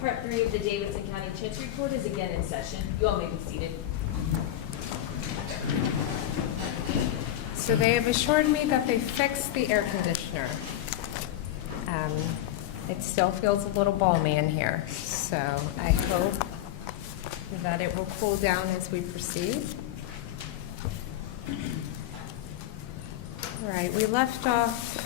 Part 3 of the Davidson County Chancery Court is again in session. You all may be seated. So they have assured me that they fixed the air conditioner. It still feels a little balmy in here, so I hope that it will cool down as we proceed. All right, we left off.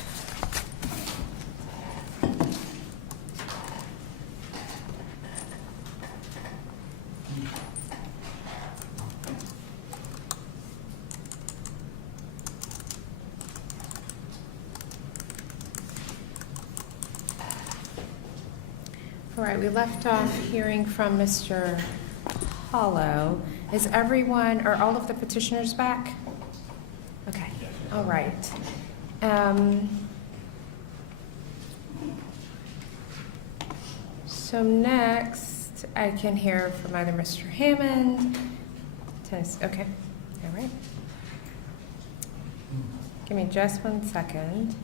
All right, we left off hearing from Mr. Hollow. Is everyone, are all of the petitioners back? Okay, all right. So next, I can hear from either Mr. Hammond, okay, all right. Give me just 1 second.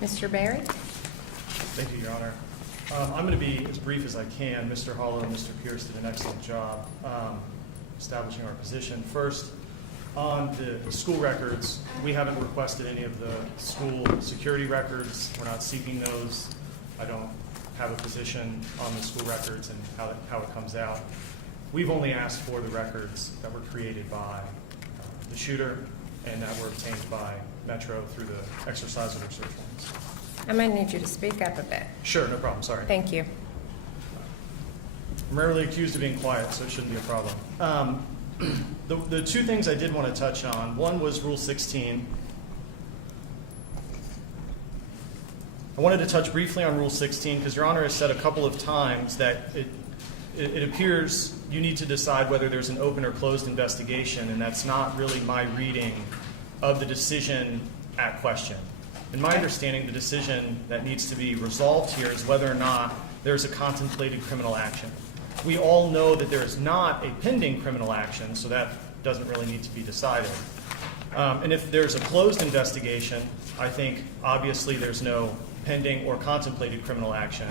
Mr. Barry? Thank you, Your Honor. I'm going to be as brief as I can. Mr. Hollow and Mr. Pierce did an excellent job establishing our position. First, on the school records, we haven't requested any of the school security records. We're not seeking those. I don't have a position on the school records and how it comes out. We've only asked for the records that were created by the shooter and that were obtained by Metro through the exercise of their search warrants. I might need you to speak up a bit. Sure, no problem, sorry. Thank you. I'm rarely accused of being quiet, so it shouldn't be a problem. The two things I did want to touch on, one was Rule 16. I wanted to touch briefly on Rule 16 because Your Honor has said a couple of times that it appears you need to decide whether there's an open or closed investigation, and that's not really my reading of the decision at question. In my understanding, the decision that needs to be resolved here is whether or not there's a contemplated criminal action. We all know that there is not a pending criminal action, so that doesn't really need to be decided. And if there's a closed investigation, I think obviously there's no pending or contemplated criminal action.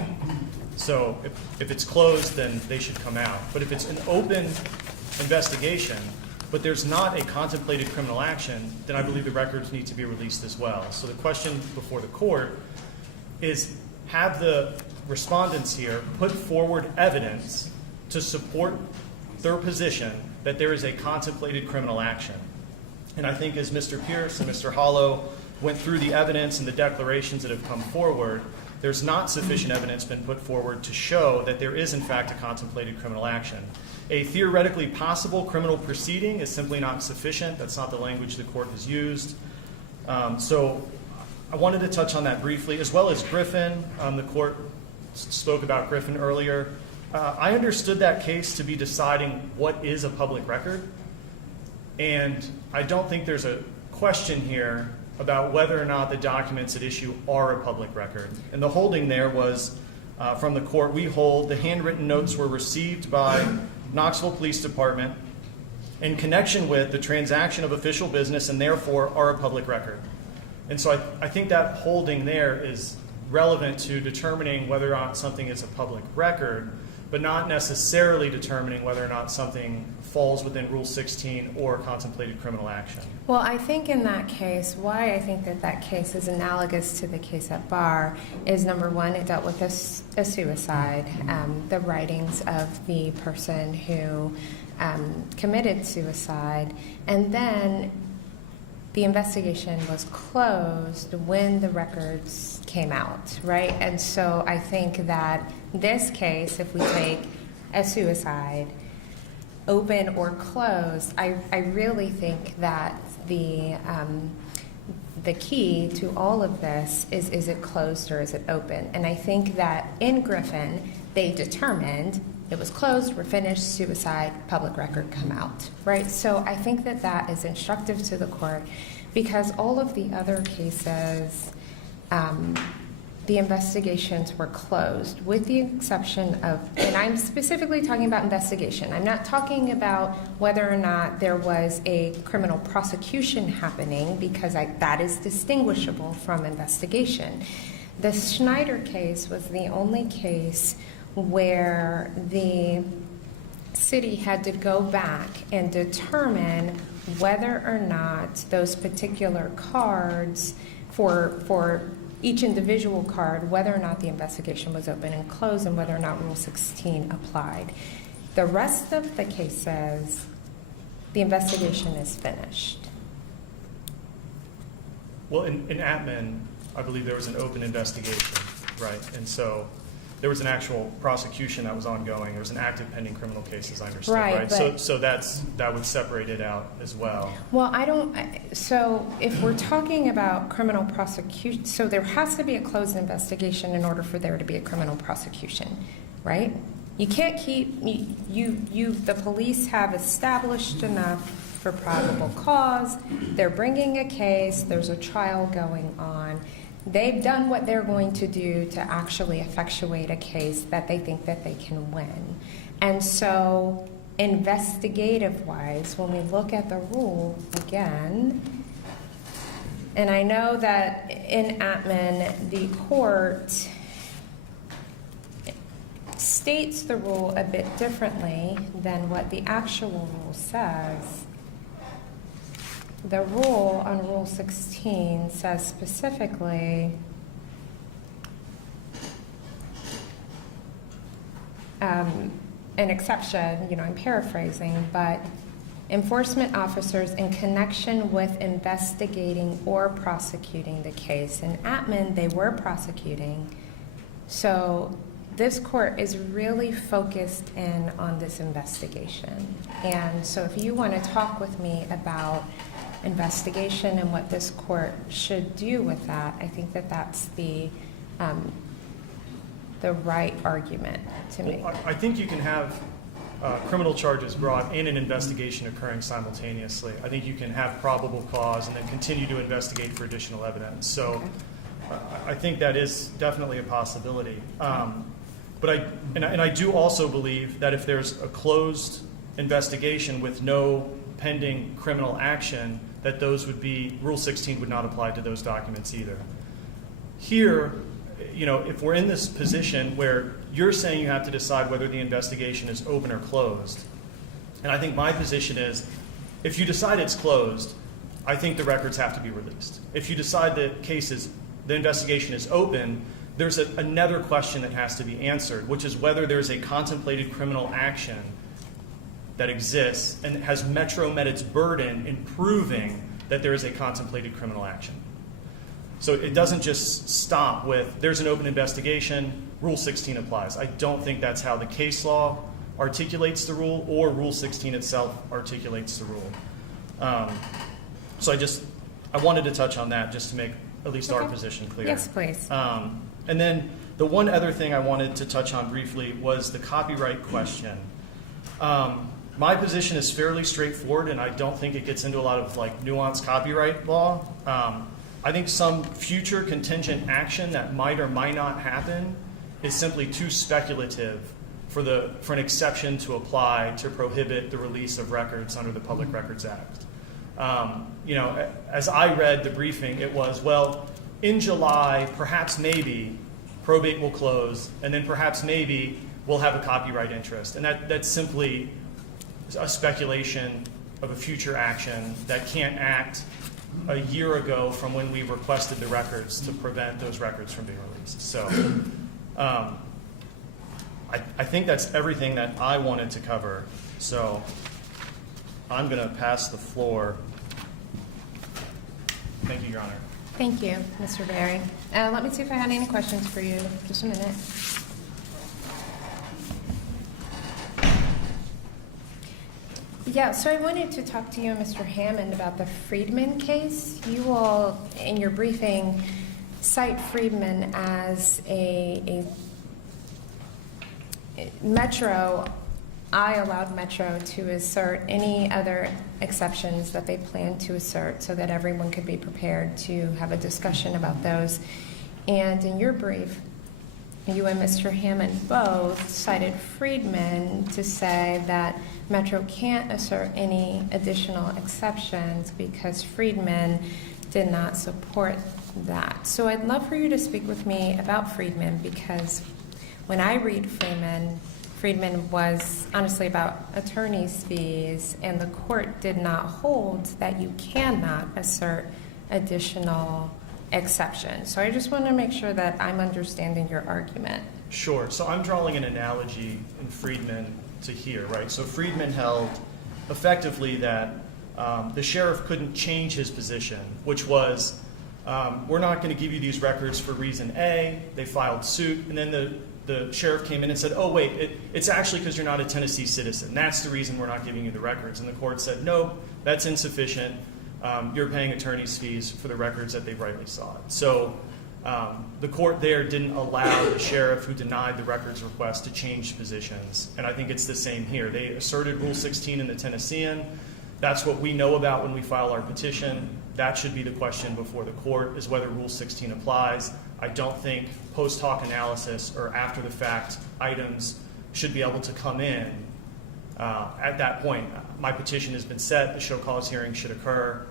So if it's closed, then they should come out. But if it's an open investigation, but there's not a contemplated criminal action, then I believe the records need to be released as well. So the question before the court is, have the respondents here put forward evidence to support their position that there is a contemplated criminal action? And I think as Mr. Pierce and Mr. Hollow went through the evidence and the declarations that have come forward, there's not sufficient evidence been put forward to show that there is in fact a contemplated criminal action. A theoretically possible criminal proceeding is simply not sufficient. That's not the language the court has used. So I wanted to touch on that briefly, as well as Griffin. The court spoke about Griffin earlier. I understood that case to be deciding what is a public record, and I don't think there's a question here about whether or not the documents at issue are a public record. And the holding there was from the court, we hold the handwritten notes were received by Knoxville Police Department in connection with the transaction of official business and therefore are a public record. And so I think that holding there is relevant to determining whether or not something is a public record, but not necessarily determining whether or not something falls within Rule 16 or contemplated criminal action. Well, I think in that case, why I think that that case is analogous to the case at bar is, number one, it dealt with a suicide, the writings of the person who committed suicide, and then the investigation was closed when the records came out, right? And so I think that this case, if we take a suicide, open or closed, I really think that the key to all of this is it closed or is it open? And I think that in Griffin, they determined it was closed, we're finished, suicide, public record, come out, right? So I think that that is instructive to the court because all of the other cases the investigations were closed, with the exception of, and I'm specifically talking about investigation. I'm not talking about whether or not there was a criminal prosecution happening, because that is distinguishable from investigation. The Schneider case was the only case where the city had to go back and determine whether or not those particular cards for each individual card, whether or not the investigation was open and closed, and whether or not Rule 16 applied. The rest of the case says the investigation is finished. Well, in Atman, I believe there was an open investigation, right? And so there was an actual prosecution that was ongoing. There was an active pending criminal case, as I understood, Right, right? So that would separate it out as well. Well, so if we're talking about criminal prosecution, so there has to be a closed investigation in order for there to be a criminal prosecution, right? You can't keep, the police have established enough for probable cause, they're bringing a case, there's a trial going on. They've done what they're going to do to actually effectuate a case that they think that they can win. And so, investigative-wise, when we look at the rule again, and I know that in Atman, the court states the rule a bit differently than what the actual rule says. The rule on Rule 16 says specifically an exception, I'm paraphrasing, but enforcement officers in connection with investigating or prosecuting the case. In Atman, they were prosecuting. So this court is really focused in on this investigation. And so if you want to talk with me about investigation and what this court should do with that, I think that that's the right argument to make. Well, I think you can have criminal charges brought in an investigation occurring simultaneously. I think you can have probable cause and then continue to investigate for additional evidence. So I think that is definitely a possibility. But I do also believe that if there's a closed investigation with no pending criminal action, that Rule 16 would not apply to those documents either. Here, if we're in this position where you're saying you have to decide whether the investigation is open or closed, and I think my position is, if you decide it's closed, I think the records have to be released. If you decide the investigation is open, there's another question that has to be answered, which is whether there's a contemplated criminal action that exists and has Metro met its burden in proving that there is a contemplated criminal action. So it doesn't just stop with there's an open investigation, Rule 16 applies. I don't think that's how the case law articulates the rule or Rule 16 itself articulates the rule. So I wanted to touch on that just to make at least our position clear. Yes, please. And then the one other thing I wanted to touch on briefly was the copyright question. My position is fairly straightforward, and I don't think it gets into a lot of nuanced copyright law. I think some future contingent action that might or might not happen is simply too speculative for an exception to apply to prohibit the release of records under the Public Records Act. As I read the briefing, it was, in July, perhaps maybe, probate will close, and then perhaps maybe we'll have a copyright interest. And that's simply a speculation of a future action that can't act a year ago from when we requested the records to prevent those records from being released. So I think that's everything that I wanted to cover. So I'm going to pass the floor. Thank you, Your Honor. Thank you, Mr. Berry. Let me see if I had any questions for you. Just a minute. Yeah, so I wanted to talk to you, Mr. Hammond, about the Friedman case. You all, in your briefing, cite Friedman as a Metro. I allowed Metro to assert any other exceptions that they planned to assert so that everyone could be prepared to have a discussion about those. And in your brief, you and Mr. Hammond both cited Friedman to say that Metro can't assert any additional exceptions because Friedman did not support that. So I'd love for you to speak with me about Friedman, because when I read Friedman was honestly about attorney's fees, and the court did not hold that you cannot assert additional exceptions. So I just want to make sure that I'm understanding your argument. Sure. So I'm drawing an analogy in Friedman to here, right? So Friedman held effectively that the sheriff couldn't change his position, which was, we're not going to give you these records for reason A. They filed suit, and then the sheriff came in and said, oh, wait, it's actually because you're not a Tennessee citizen. That's the reason we're not giving you the records. And the court said, no, that's insufficient. You're paying attorney's fees for the records that they rightly sought. So the court there didn't allow the sheriff who denied the records request to change positions. And I think it's the same here. They asserted Rule 16 in the Tennessean. That's what we know about when we file our petition. That should be the question before the court, is whether Rule 16 applies. I don't think post hoc analysis or after the fact items should be able to come in. At that point, my petition has been set. The show cause hearing should occur.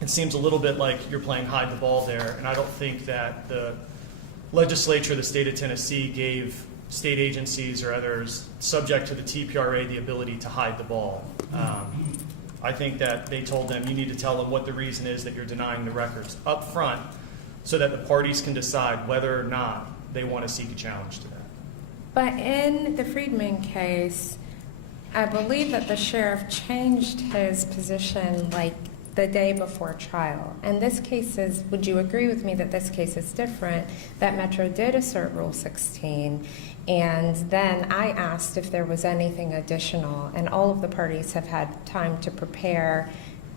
It seems a little bit like you're playing hide the ball there, and I don't think that the legislature of the state of Tennessee gave state agencies or others subject to the TPRA the ability to hide the ball. I think that they told them, you need to tell them what the reason is that you're denying the records up front so that the parties can decide whether or not they want to seek a challenge to that. But in the Friedman case, I believe that the sheriff changed his position like the day before trial. And this case is, would you agree with me that this case is different, that Metro did assert Rule 16, and then I asked if there was anything additional, and all of the parties have had time to prepare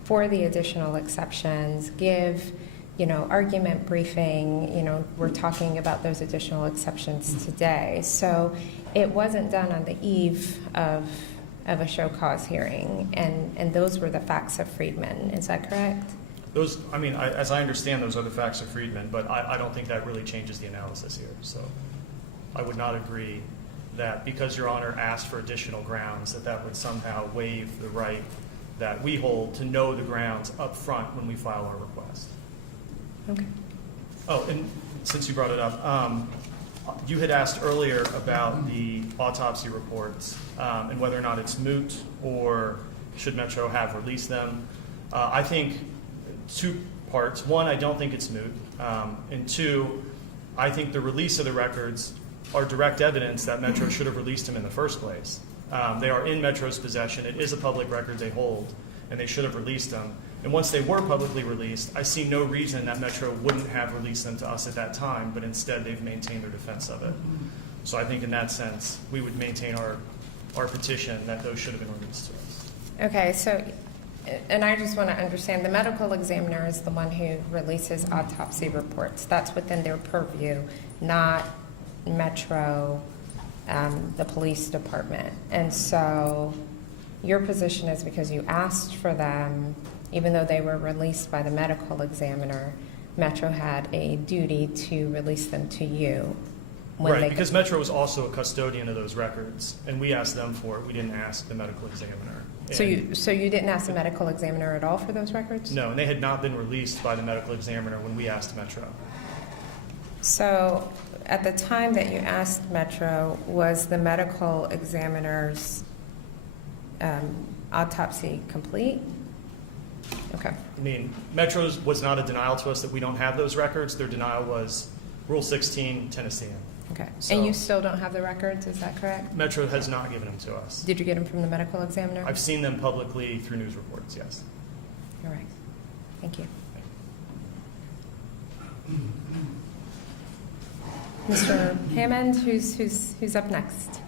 for the additional exceptions, give, argument briefing, we're talking about those additional exceptions today. So it wasn't done on the eve of a show cause hearing, and those were the facts of Friedman. Is that correct? Those, as I understand, those are the facts of Friedman, but I don't think that really changes the analysis here. So I would not agree that because Your Honor asked for additional grounds, that would somehow waive the right that we hold to know the grounds up front when we file our request. Okay. Oh, and since you brought it up, you had asked earlier about the autopsy reports and whether or not it's moot or should Metro have released them. I think two parts. One, I don't think it's moot. And two, I think the release of the records are direct evidence that Metro should have released them in the first place. They are in Metro's possession. It is a public record they hold, and they should have released them. And once they were publicly released, I see no reason that Metro wouldn't have released them to us at that time, but instead they've maintained their defense of it. So I think in that sense, we would maintain our petition that those should have been released to us. Okay, so, and I just want to understand, the medical examiner is the one who releases autopsy reports. That's within their purview, not Metro, the police department. And so your position is because you asked for them, even though they were released by the medical examiner, Metro had a duty to release them to you. Right, because Metro was also a custodian of those records, and we asked them for it. We didn't ask the medical examiner. So you didn't ask the medical examiner at all for those records? No, and they had not been released by the medical examiner when we asked Metro. So at the time that you asked Metro, was the medical examiner's autopsy complete? Okay. Metro's was not a denial to us that we don't have those records. Their denial was Rule 16, Tennessean. Okay. So, and you still don't have the records, is that correct? Metro has not given them to us. Did you get them from the medical examiner? I've seen them publicly through news reports, yes. All right. Thank you. Mr. Hammond, who's up next?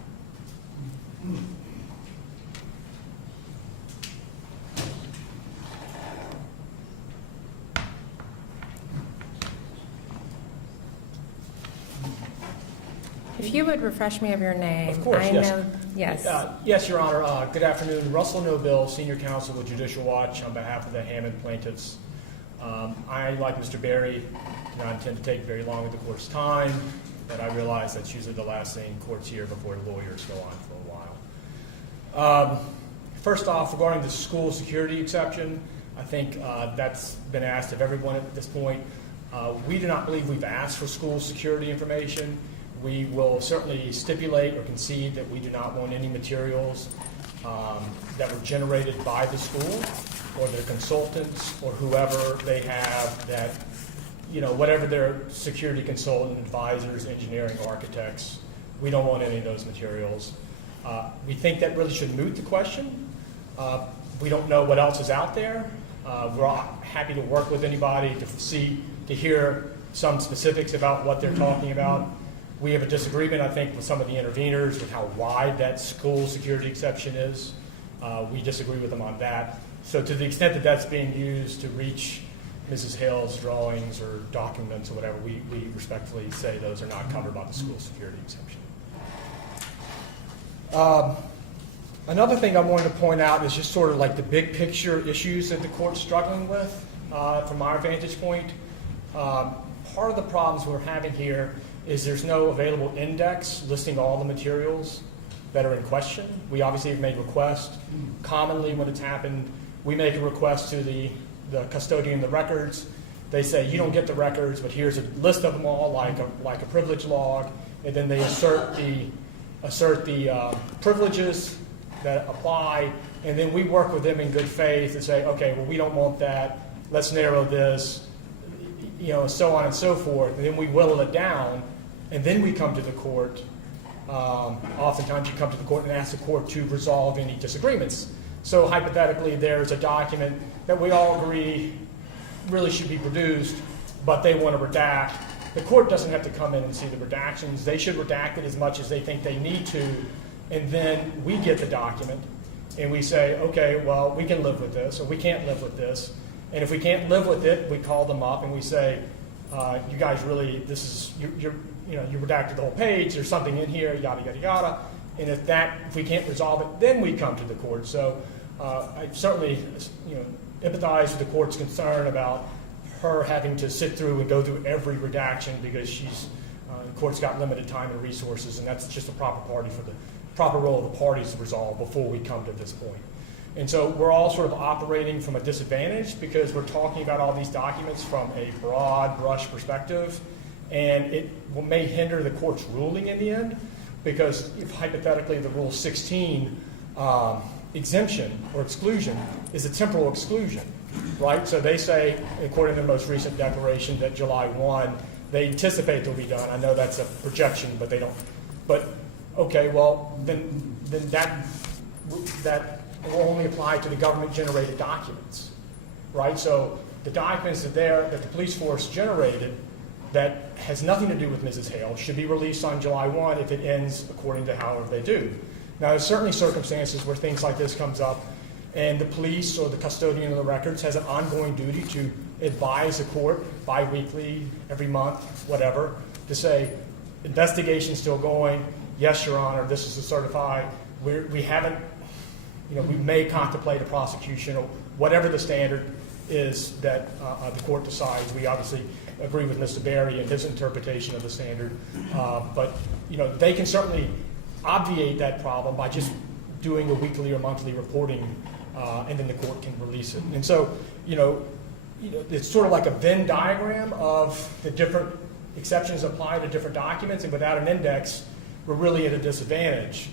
If you would refresh me of your name. Of course, yes. Yes. Yes, Your Honor. Good afternoon. Russell Nobill, Senior Counsel with Judicial Watch on behalf of the Hammond plaintiffs. I, like Mr. Berry, not intend to take very long of the court's time, but I realize that's usually the last thing courts hear before lawyers go on for a while. First off, regarding the school security exception, I think that's been asked of everyone at this point. We do not believe we've asked for school security information. We will certainly stipulate or concede that we do not want any materials that were generated by the school or their consultants or whoever they have that, whatever their security consultant, advisors, engineering, architects, we don't want any of those materials. We think that really should moot the question. We don't know what else is out there. We're happy to work with anybody to hear some specifics about what they're talking about. We have a disagreement, I think, with some of the interveners with how wide that school security exception is. We disagree with them on that. So to the extent that that's being used to reach Mrs. Hale's drawings or documents or whatever, we respectfully say those are not covered by the school security exception. Another thing I wanted to point out is just sort of like the big picture issues that the court's struggling with from our vantage point. Part of the problems we're having here is there's no available index listing all the materials that are in question. We obviously have made requests. Commonly when it's happened, we make a request to the custodian of the records. They say, you don't get the records, but here's a list of them all, like a privilege log, and then they assert the privileges that apply, and then we work with them in good faith and say, okay, well, we don't want that. Let's narrow this, so on and so forth. And then we whittle it down, and then we come to the court. Oftentimes you come to the court and ask the court to resolve any disagreements. So hypothetically, there's a document that we all agree really should be produced, but they want to redact. The court doesn't have to come in and see the redactions. They should redact it as much as they think they need to, and then we get the document, and we say, okay, well, we can live with this, or we can't live with this. And if we can't live with it, we call them up and we say, you guys really, you redacted the whole page, there's something in here, yada, yada, yada. And if we can't resolve it, then we come to the court. So I certainly empathize with the court's concern about her having to sit through and go through every redaction because the court's got limited time and resources, and that's just a proper role of the parties to resolve before we come to this point. And so we're all sort of operating from a disadvantage because we're talking about all these documents from a broad brush perspective, and it may hinder the court's ruling in the end because if hypothetically the Rule 16 exemption or exclusion is a temporal exclusion, right? So they say, according to the most recent declaration, that July 1, they anticipate they'll be done. I know that's a projection, but they don't. But okay, well, then that will only apply to the government-generated documents, right? So the documents that the police force generated that has nothing to do with Mrs. Hale should be released on July 1 if it ends according to however they do. Now, there's certainly circumstances where things like this comes up, and the police or the custodian of the records has an ongoing duty to advise the court bi-weekly, every month, whatever, to say, investigation's still going, yes, Your Honor, this is a certified, we haven't, we may contemplate a prosecution or whatever the standard is that the court decides. We obviously agree with Mr. Berry and his interpretation of the standard, but they can certainly obviate that problem by just doing a weekly or monthly reporting, and then the court can release it. And so, it's sort of like a Venn diagram of the different exceptions apply to different documents, and without an index, we're really at a disadvantage.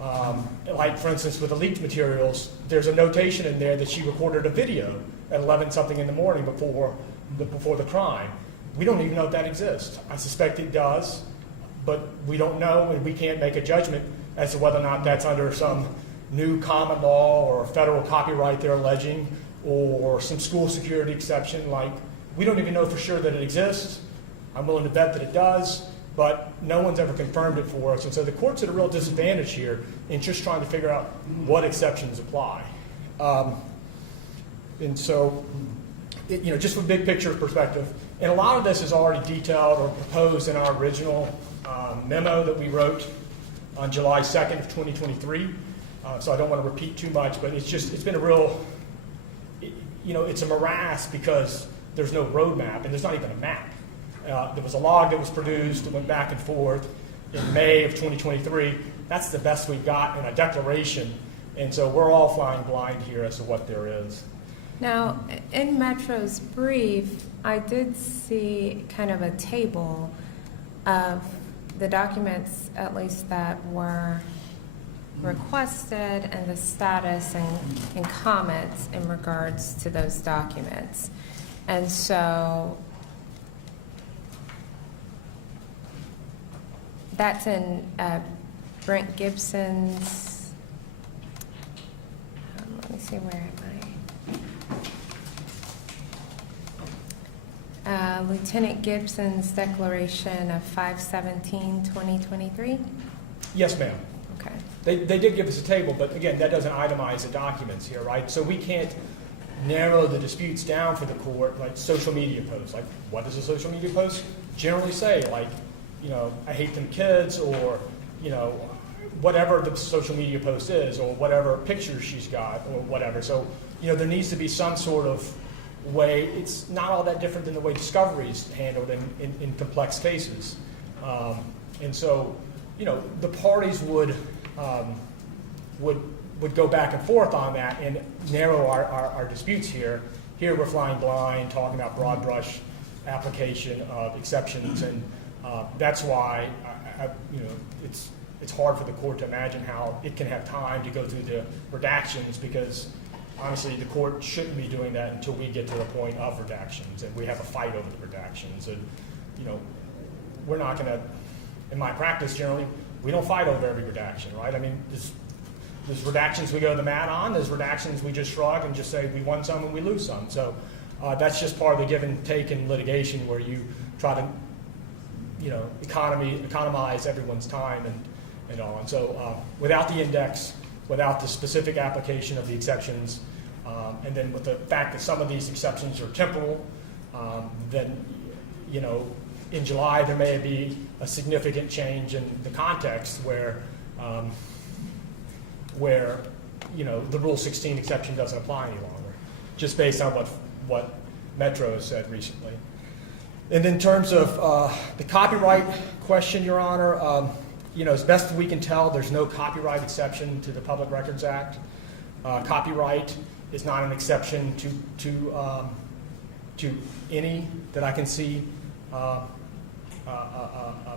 Like, for instance, with the leaked materials, there's a notation in there that she recorded a video at 11-something in the morning before the crime. We don't even know if that exists. I suspect it does, but we don't know, and we can't make a judgment as to whether or not that's under some new common law or federal copyright they're alleging, or some school security exception. Like, we don't even know for sure that it exists. I'm willing to bet that it does, but no one's ever confirmed it for us. And so the court's at a real disadvantage here in just trying to figure out what exceptions apply. And so, just from a big picture perspective, and a lot of this is already detailed or proposed in our original memo that we wrote on July 2nd of 2023. So I don't want to repeat too much, but it's been a real, it's a morass because there's no roadmap and there's not even a map. There was a log that was produced that went back and forth in May of 2023. That's the best we got in a declaration. And so we're all flying blind here as to what there is. Now, in Metro's brief, I did see kind of a table of the documents, at least that were requested, and the status and comments in regards to those documents. And so that's in Brent Gibson's, let me see, where am I? Lieutenant Gibson's declaration of 5/17/2023? Yes, ma'am. Okay. They did give us a table, but again, that doesn't itemize the documents here, right? So we can't narrow the disputes down for the court, like social media posts. Like, what does a social media post generally say? Like, you know, I hate them kids, or, you know, whatever the social media post is, or whatever pictures she's got, or whatever. So, you know, there needs to be some sort of way. It's not all that different than the way discovery is handled in complex cases. And so, you know, the parties would go back and forth on that and narrow our disputes here. Here we're flying blind, talking about broad brush application of exceptions, and that's why you know, it's hard for the court to imagine how it can have time to go through the redactions, because honestly the court shouldn't be doing that until we get to the point of redactions and we have a fight over the redactions. And you know, we're not going to, in my practice generally, we don't fight over every redaction, right? I mean, there's redactions we go to the mat on, there's redactions we just shrug and just say we won some and we lose some. So that's just part of the give and take in litigation, where you try to, you know, economize everyone's time and all. And so without the index, without the specific application of the exceptions, and then with the fact that some of these exceptions are temporal, then, you know, in July there may be a significant change in the context where you know, the Rule 16 exception doesn't apply any longer, just based on what Metro has said recently. And in terms of the copyright question, Your Honor, you know, as best as we can tell, there's no copyright exception to the Public Records Act. Copyright is not an exception to any that I can see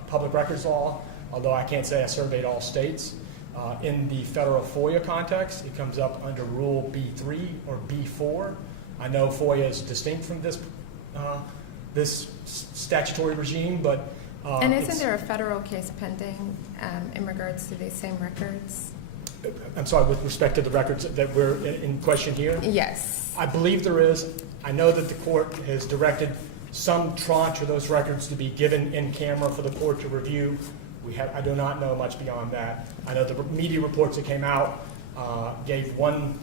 public records law, although I can't say I surveyed all states. In the federal FOIA context, it comes up under Rule B3 or B4. I know FOIA is distinct from this statutory regime, but and isn't there a federal case pending in regards to these same records? I'm sorry, with respect to the records that were in question here? Yes. I believe there is. I know that the court has directed some tranche of those records to be given in camera for the court to review. I do not know much beyond that. I know the media reports that came out gave one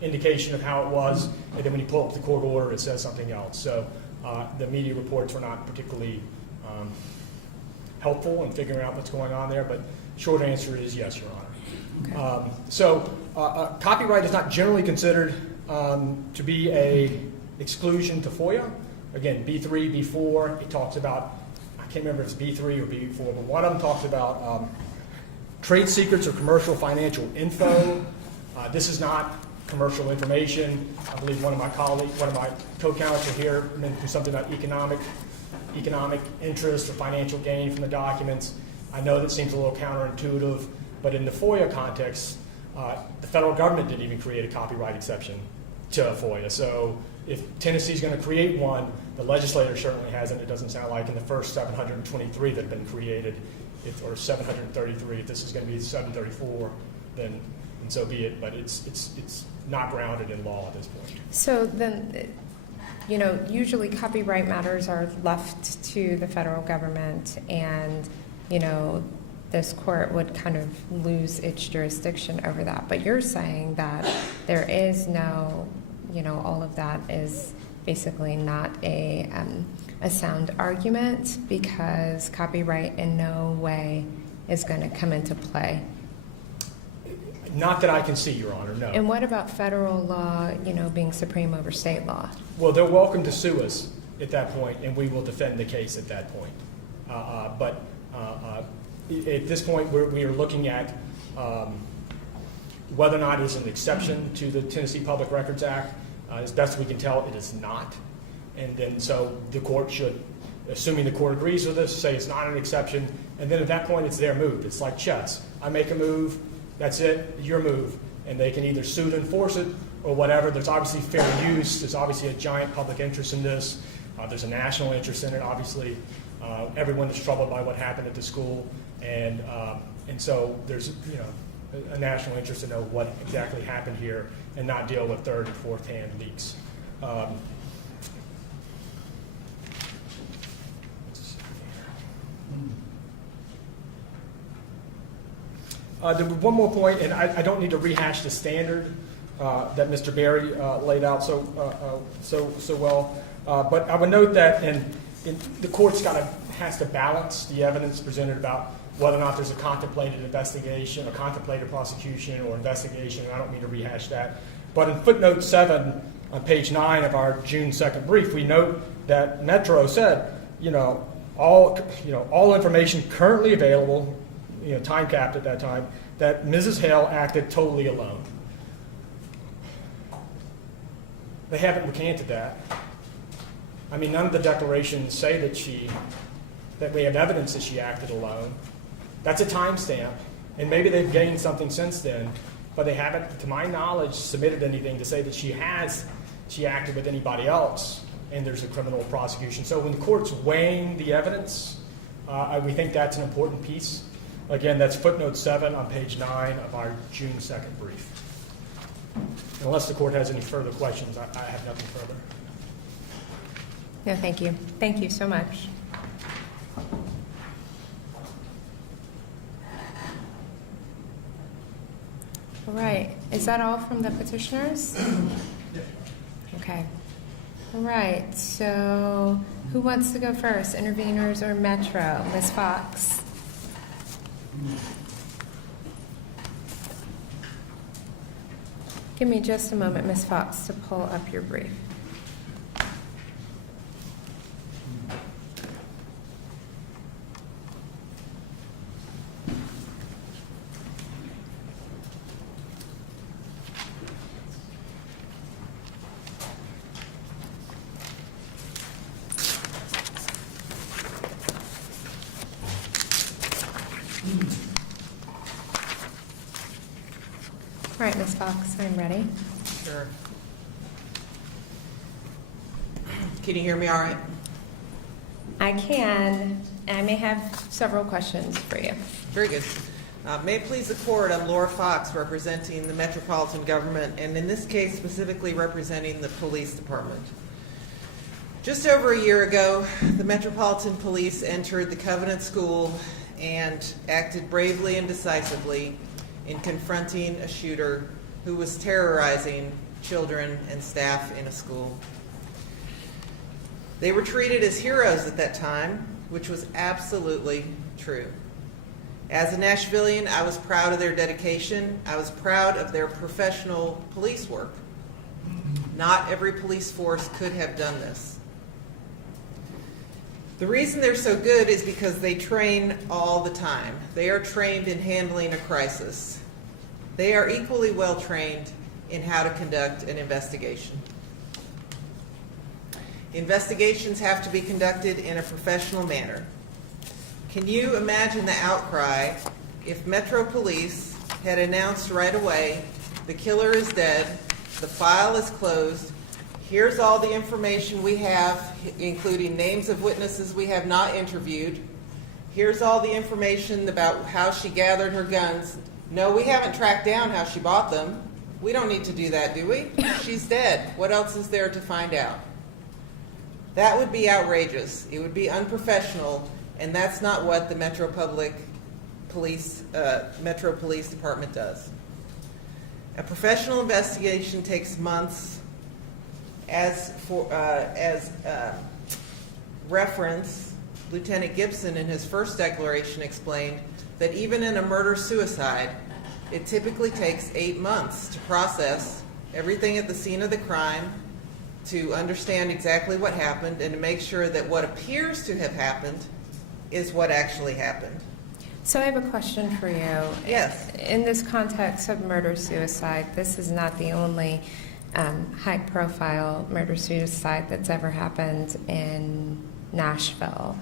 indication of how it was, and then when you pull up the court order, it says something else. So the media reports were not particularly helpful in figuring out what's going on there, but short answer is yes, Your Honor. Okay. Copyright is not generally considered to be a exclusion to FOIA. Again, B3, B4, it talks about, I can't remember if it's B3 or B4, but one of them talks about trade secrets or commercial financial info. This is not commercial information. I believe one of my co-counsel here mentioned something about economic interest or financial gain from the documents. I know that seems a little counterintuitive, but in the FOIA context, the federal government didn't even create a copyright exception to FOIA. So if Tennessee's going to create one, the legislator certainly hasn't. It doesn't sound like in the first 723 that have been created, or 733. If this is going to be 734, then and so be it. But it's not grounded in law at this point. So then, you know, usually copyright matters are left to the federal government, and, you know, this court would kind of lose its jurisdiction over that. But you're saying that there is no, you know, all of that is basically not a sound argument, because copyright in no way is going to come into play. Not that I can see, Your Honor, no. And what about federal law, you know, being supreme over state law? Well, they're welcome to sue us at that point, and we will defend the case at that point. But at this point, we are looking at whether or not it is an exception to the Tennessee Public Records Act. As best we can tell, it is not. And then so the court should, assuming the court agrees with this, say it's not an exception, and then at that point it's their move. It's like chess. I make a move, that's it, your move. And they can either sue to enforce it or whatever. There's obviously fair use. There's obviously a giant public interest in this. There's a national interest in it, obviously. Everyone is troubled by what happened at the school. And so there's a national interest to know what exactly happened here and not deal with third and fourth hand leaks. There was one more point, and I don't need to rehash the standard that Mr. Berry laid out so well, but I would note that the court's has to balance the evidence presented about whether or not there's a contemplated investigation, a contemplated prosecution, or investigation, and I don't mean to rehash that. But in footnote 7 on page 9 of our June 2nd brief, we note that Metro said, all information currently available, time capped at that time, that Mrs. Hale acted totally alone. They haven't recanted that. I mean, none of the declarations say that we have evidence that she acted alone. That's a timestamp, and maybe they've gained something since then, but they haven't, to my knowledge, submitted anything to say that she acted with anybody else, and there's a criminal prosecution. So when the court's weighing the evidence, we think that's an important piece. Again, that's footnote 7 on page 9 of our June 2nd brief. Unless the court has any further questions, I have nothing further. No, thank you. Thank you so much. All right. Is that all from the petitioners? Okay. All right. So who wants to go first, interveners or Metro? Ms. Fox. Give me just a moment, Ms. Fox, to pull up your brief. All right, Ms. Fox, I'm ready. Sure. Can you hear me all right? I can. I may have several questions for you. Very good. May it please the court, I'm Laura Fox, representing the Metropolitan Government, and in this case specifically representing the police department. Just over a year ago, the Metropolitan Police entered the Covenant School and acted bravely and decisively in confronting a shooter who was terrorizing children and staff in a school. They were treated as heroes at that time, which was absolutely true. As a Nashvilleian, I was proud of their dedication. I was proud of their professional police work. Not every police force could have done this. The reason they're so good is because they train all the time. They are trained in handling a crisis. They are equally well trained in how to conduct an investigation. Investigations have to be conducted in a professional manner. Can you imagine the outcry if Metro Police had announced right away, the killer is dead, the file is closed, here's all the information we have, including names of witnesses we have not interviewed, here's all the information about how she gathered her guns. No, we haven't tracked down how she bought them. We don't need to do that, do we? She's dead. What else is there to find out? That would be outrageous. It would be unprofessional, and that's not what the Metro Police Department does. A professional investigation takes months. As reference, Lieutenant Gibson in his first declaration explained that even in a murder-suicide, it typically takes 8 months to process everything at the scene of the crime, to understand exactly what happened and to make sure that what appears to have happened is what actually happened. So I have a question for you. Yes. In this context of murder-suicide, this is not the only high-profile murder-suicide that's ever happened in Nashville.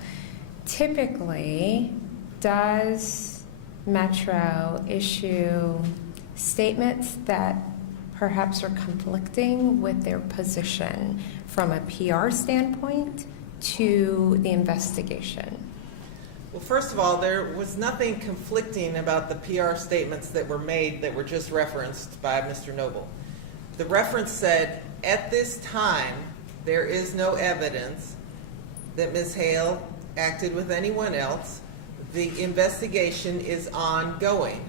Typically, does Metro issue statements that perhaps are conflicting with their position from a PR standpoint to the investigation? Well, first of all, there was nothing conflicting about the PR statements that were made that were just referenced by Mr. Noble. The reference said, at this time, there is no evidence that Ms. Hale acted with anyone else. The investigation is ongoing.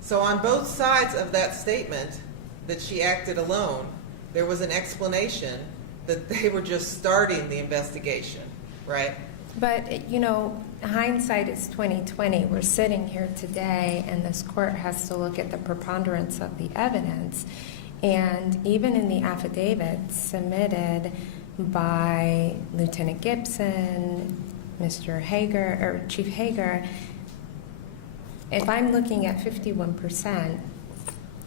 So on both sides of that statement that she acted alone, there was an explanation that they were just starting the investigation, right? But, you know, hindsight is 20/20. We're sitting here today, and this court has to look at the preponderance of the evidence. And even in the affidavit submitted by Lieutenant Gibson, Mr. Hager, or Chief Hager, if I'm looking at 51%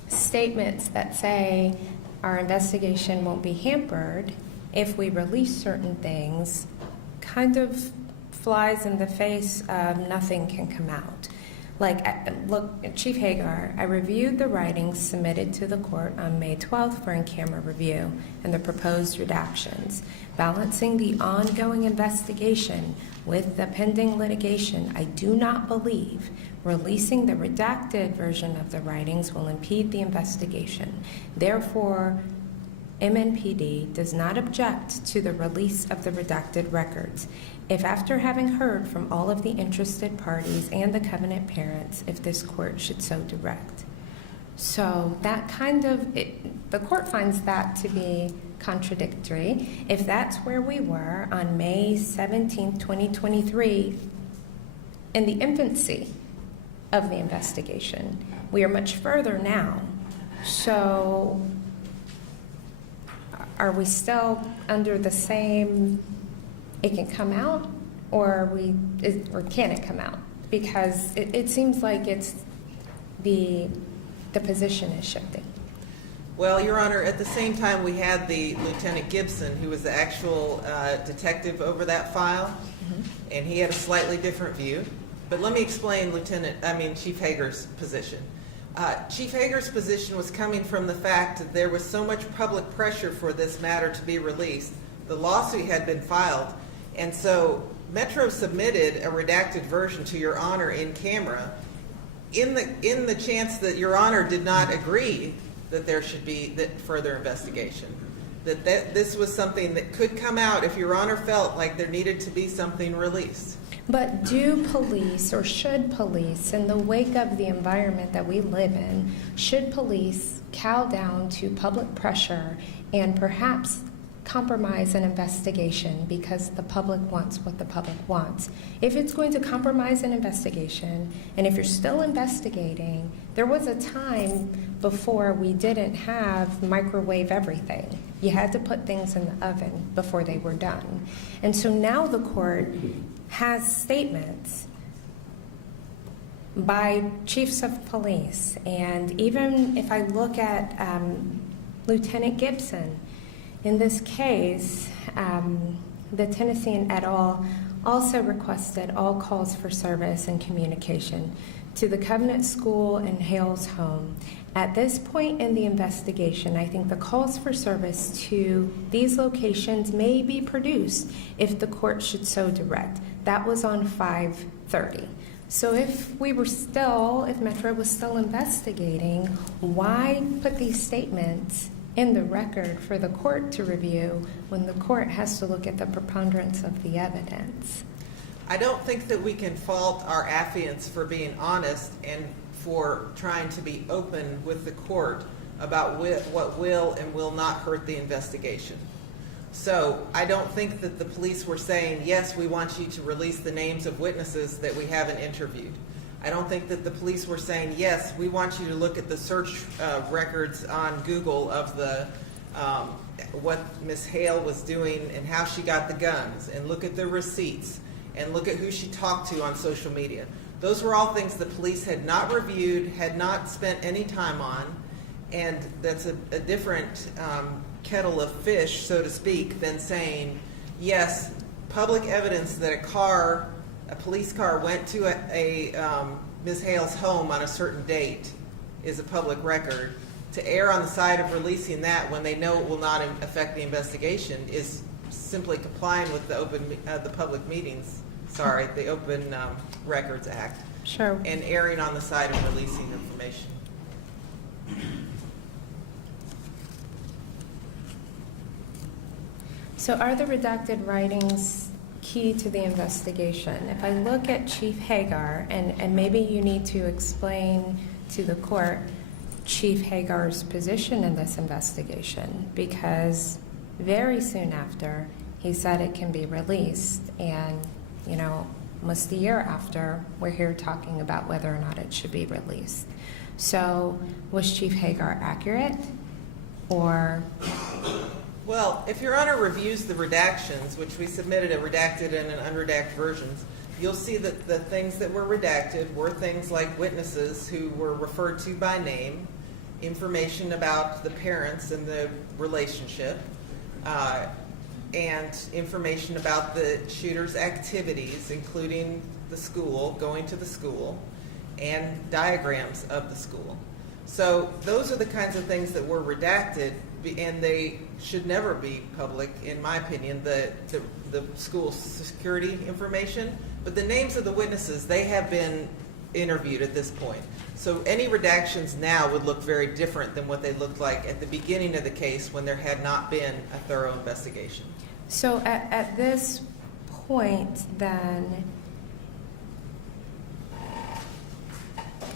statements that say our investigation won't be hampered if we release certain things, kind of flies in the face of nothing can come out. Like, look, Chief Hagar, I reviewed the writings submitted to the court on May 12th for in-camera review and the proposed redactions. Balancing the ongoing investigation with the pending litigation, I do not believe releasing the redacted version of the writings will impede the investigation. Therefore, MNPD does not object to the release of the redacted records. If after having heard from all of the interested parties and the covenant parents, if this court should so direct. So that kind of, the court finds that to be contradictory. If that's where we were on May 17th, 2023, in the infancy of the investigation, we are much further now. So are we still under the same, it can come out, or can it come out? Because it seems like it's the position is shifting. Well, Your Honor, at the same time, we had the Lieutenant Gibson, who was the actual detective over that file, and he had a slightly different view. But let me explain Chief Hager's position. Chief Hager's position was coming from the fact that there was so much public pressure for this matter to be released. The lawsuit had been filed, and so Metro submitted a redacted version to Your Honor in camera in the chance that Your Honor did not agree that there should be further investigation. That this was something that could come out if Your Honor felt like there needed to be something released. But do police, or should police, in the wake of the environment that we live in, should police cow down to public pressure and perhaps compromise an investigation because the public wants what the public wants? If it's going to compromise an investigation, and if you're still investigating, there was a time before we didn't have microwave everything. You had to put things in the oven before they were done. And so now the court has statements by chiefs of police, and even if I look at Lieutenant Gibson, in this case, the Tennessean et al. Also requested all calls for service and communication to the Covenant School and Hale's home. At this point in the investigation, I think the calls for service to these locations may be produced if the court should so direct. That was on 5/30. So if Metro was still investigating, why put these statements in the record for the court to review when the court has to look at the preponderance of the evidence? I don't think that we can fault our affiants for being honest and for trying to be open with the court about what will and will not hurt the investigation. So I don't think that the police were saying, yes, we want you to release the names of witnesses that we haven't interviewed. I don't think that the police were saying, yes, we want you to look at the search records on Google of the what Ms. Hale was doing and how she got the guns, and look at the receipts, and look at who she talked to on social media. Those were all things the police had not reviewed, had not spent any time on, and that's a different kettle of fish, so to speak, than saying, yes, public evidence that a police car went to Ms. Hale's home on a certain date is a public record. To err on the side of releasing that when they know it will not affect the investigation is simply complying with the Open Records Act, Sure. and erring on the side of releasing information. So are the redacted writings key to the investigation? If I look at Chief Hagar, and maybe you need to explain to the court Chief Hagar's position in this investigation, because very soon after, he said it can be released, and, you know, almost a year after, we're here talking about whether or not it should be released. So was Chief Hagar accurate, or? Well, if Your Honor reviews the redactions, which we submitted a redacted and an unredacted versions, you'll see that the things that were redacted were things like witnesses who were referred to by name, information about the parents and the relationship, and information about the shooter's activities, including the school, going to the school, and diagrams of the school. So those are the kinds of things that were redacted, and they should never be public, in my opinion, the school security information. But the names of the witnesses, they have been interviewed at this point. So any redactions now would look very different than what they looked like at the beginning of the case when there had not been a thorough investigation. So at this point, then,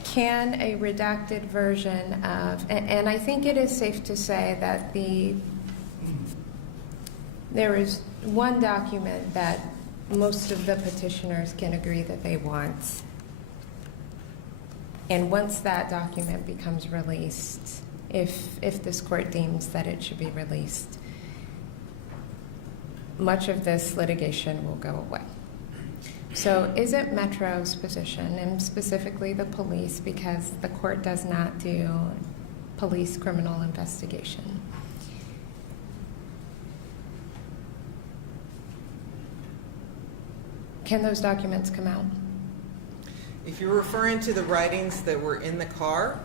can a redacted version of, and I think it is safe to say that there is one document that most of the petitioners can agree that they want. And once that document becomes released, if this court deems that it should be released, much of this litigation will go away. So is it Metro's position, and specifically the police, because the court does not do police criminal investigation? Can those documents come out? If you're referring to the writings that were in the car,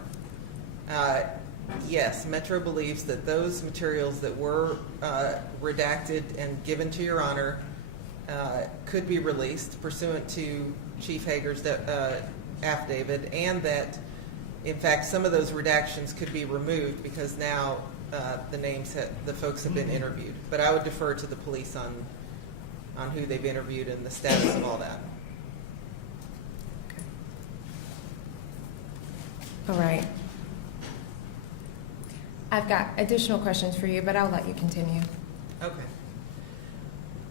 yes, Metro believes that those materials that were redacted and given to Your Honor could be released pursuant to Chief Hager's affidavit, and that, in fact, some of those redactions could be removed because now the folks have been interviewed. But I would defer to the police on who they've interviewed and the status of all that. All right. I've got additional questions for you, but I'll let you continue. Okay.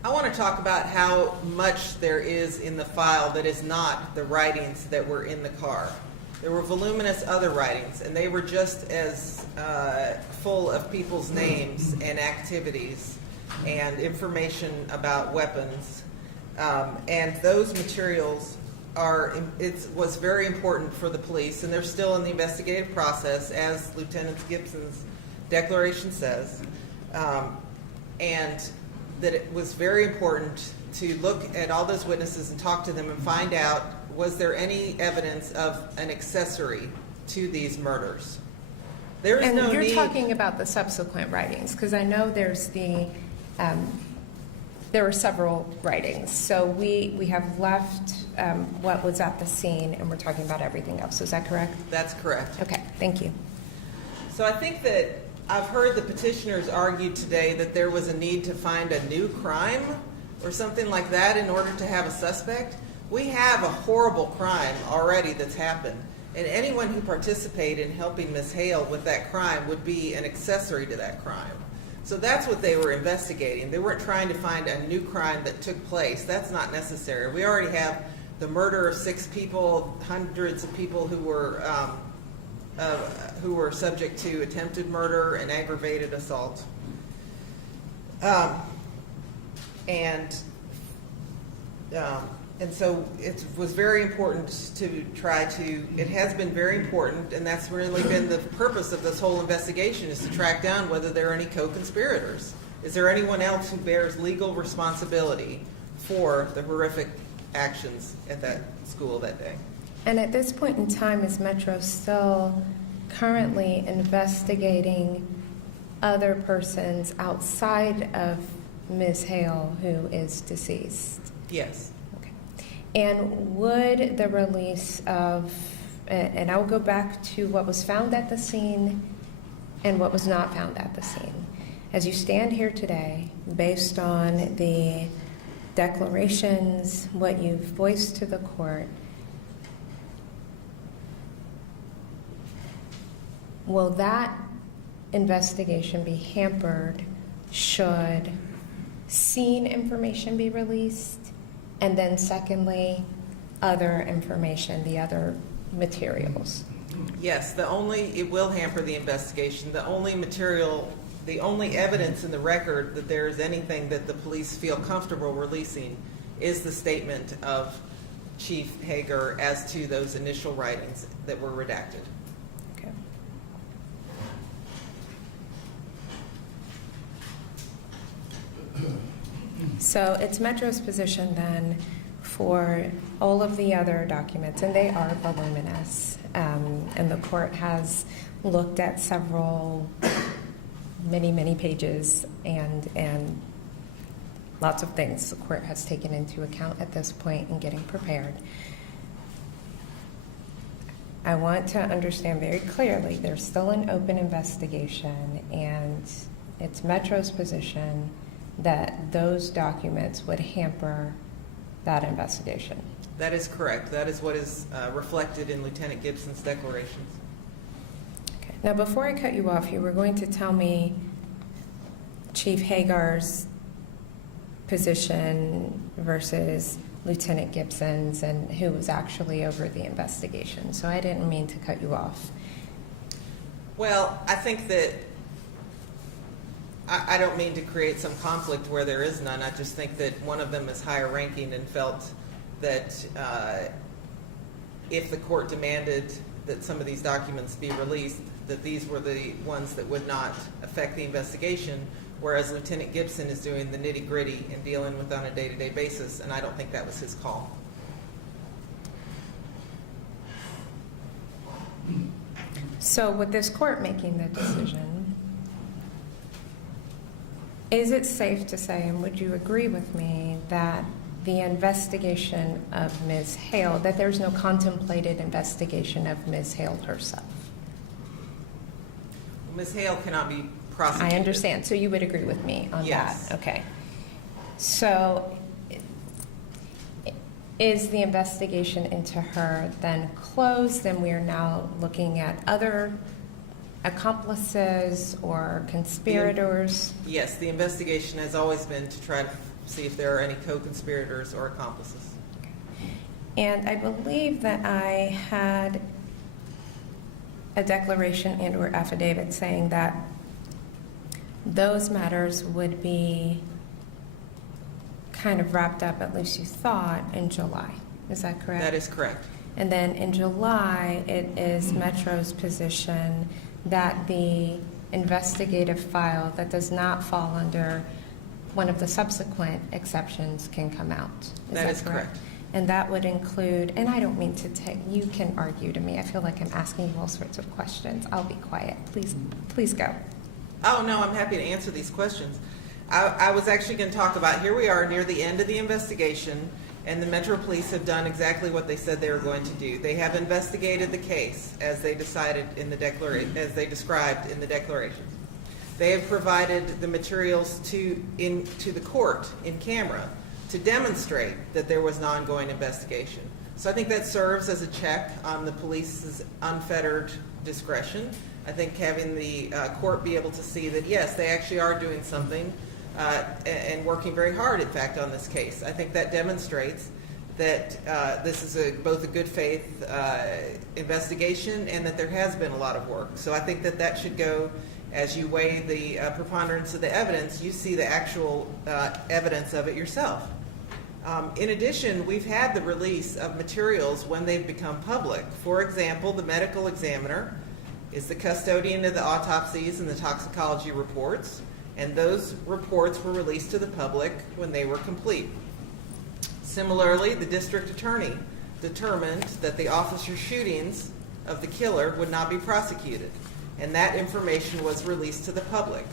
I want to talk about how much there is in the file that is not the writings that were in the car. There were voluminous other writings, and they were just as full of people's names and activities and information about weapons. And those materials was very important for the police, and they're still in the investigative process, as Lieutenant Gibson's declaration says, and that it was very important to look at all those witnesses and talk to them and find out, was there any evidence of an accessory to these murders? There is And no you're need. talking about the subsequent writings, because I know there's there were several writings. So we have left what was at the scene, and we're talking about everything else. Is that correct? That's correct. Okay, thank you. So I think that I've heard the petitioners argue today that there was a need to find a new crime or something like that in order to have a suspect. We have a horrible crime already that's happened, and anyone who participated in helping Ms. Hale with that crime would be an accessory to that crime. So that's what they were investigating. They weren't trying to find a new crime that took place. That's not necessary. We already have the murder of 6 people, hundreds of people who were who were subject to attempted murder and aggravated assault. And so it was very important to try to, it has been very important, and that's really been the purpose of this whole investigation, is to track down whether there are any co-conspirators. Is there anyone else who bears legal responsibility for the horrific actions at that school that day? And at this point in time, is Metro still currently investigating other persons outside of Ms. Hale who is deceased? Yes. Okay. And would the release of, and I'll go back to what was found at the scene and what was not found at the scene. As you stand here today, based on the declarations, what you've voiced to the court, will that investigation be hampered should scene information be released? And then secondly, other information, the other materials? Yes, it will hamper the investigation. The only evidence in the record that there is anything that the police feel comfortable releasing is the statement of Chief Hager as to those initial writings that were redacted. Okay. So it's Metro's position then for all of the other documents, and they are voluminous, and the court has looked at several, many pages, and lots of things the court has taken into account at this point in getting prepared. I want to understand very clearly there's still an open investigation, and it's Metro's position that those documents would hamper that investigation. That is correct. That is what is reflected in Lieutenant Gibson's declarations. Okay. Now, before I cut you off, you were going to tell me Chief Hagar's position versus Lieutenant Gibson's and who was actually over the investigation. So I didn't mean to cut you off. Well, I think that I don't mean to create some conflict where there is none. I just think that one of them is higher ranking and felt that if the court demanded that some of these documents be released, that these were the ones that would not affect the investigation, whereas Lieutenant Gibson is doing the nitty-gritty and dealing with on a day-to-day basis, and I don't think that was his call. So with this court making the decision, is it safe to say, and would you agree with me, that the investigation of Ms. Hale, that there's no contemplated investigation of Ms. Hale herself? Ms. Hale cannot be prosecuted. I understand. So you would agree with me on Yes. that? Okay. So is the investigation into her then closed, and we are now looking at other accomplices or conspirators? Yes, the investigation has always been to try to see if there are any co-conspirators or accomplices. And I believe that I had a declaration and or affidavit saying that those matters would be kind of wrapped up, at least you thought, in July. Is that correct? That is correct. And then in July, it is Metro's position that the investigative file that does not fall under one of the subsequent exceptions can come out. That is correct. And that would include, and I don't mean to take, you can argue to me. I feel like I'm asking you all sorts of questions. I'll be quiet. Please go. Oh, no, I'm happy to answer these questions. I was actually going to talk about, here we are near the end of the investigation, and the Metro Police have done exactly what they said they were going to do. They have investigated the case as they decided in the as they described in the declarations. They have provided the materials to the court in camera to demonstrate that there was an ongoing investigation. So I think that serves as a check on the police's unfettered discretion. I think having the court be able to see that, yes, they actually are doing something and working very hard, in fact, on this case. I think that demonstrates that this is both a good faith investigation and that there has been a lot of work. So I think that that should go, as you weigh the preponderance of the evidence, you see the actual evidence of it yourself. In addition, we've had the release of materials when they've become public. For example, the medical examiner is the custodian of the autopsies and the toxicology reports, and those reports were released to the public when they were complete. Similarly, the district attorney determined that the officer shootings of the killer would not be prosecuted, and that information was released to the public.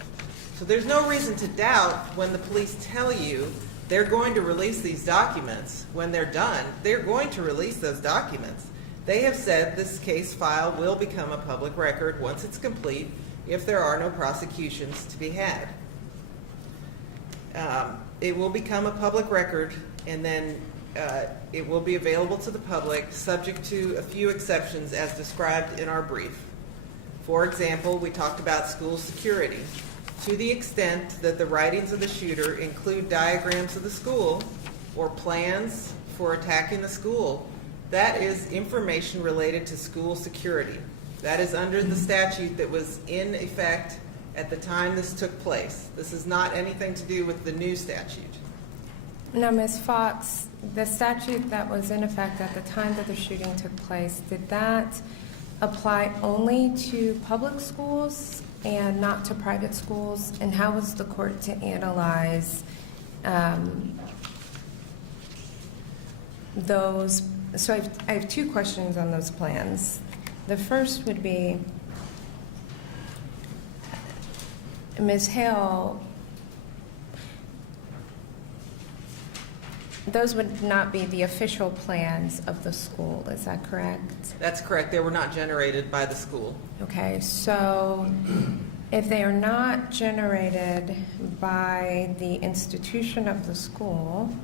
So there's no reason to doubt when the police tell you they're going to release these documents. When they're done, they're going to release those documents. They have said this case file will become a public record once it's complete if there are no prosecutions to be had. It will become a public record, and then it will be available to the public subject to a few exceptions as described in our brief. For example, we talked about school security. To the extent that the writings of the shooter include diagrams of the school or plans for attacking the school, that is information related to school security. That is under the statute that was in effect at the time this took place. This is not anything to do with the new statute. Now, Ms. Fox, the statute that was in effect at the time that the shooting took place, did that apply only to public schools and not to private schools? And how was the court to analyze those? So I have two questions on those plans. The first would be, Ms. Hale, those would not be the official plans of the school, is that correct? That's correct. They were not generated by the school. Okay, so if they are not generated by the institution of the school,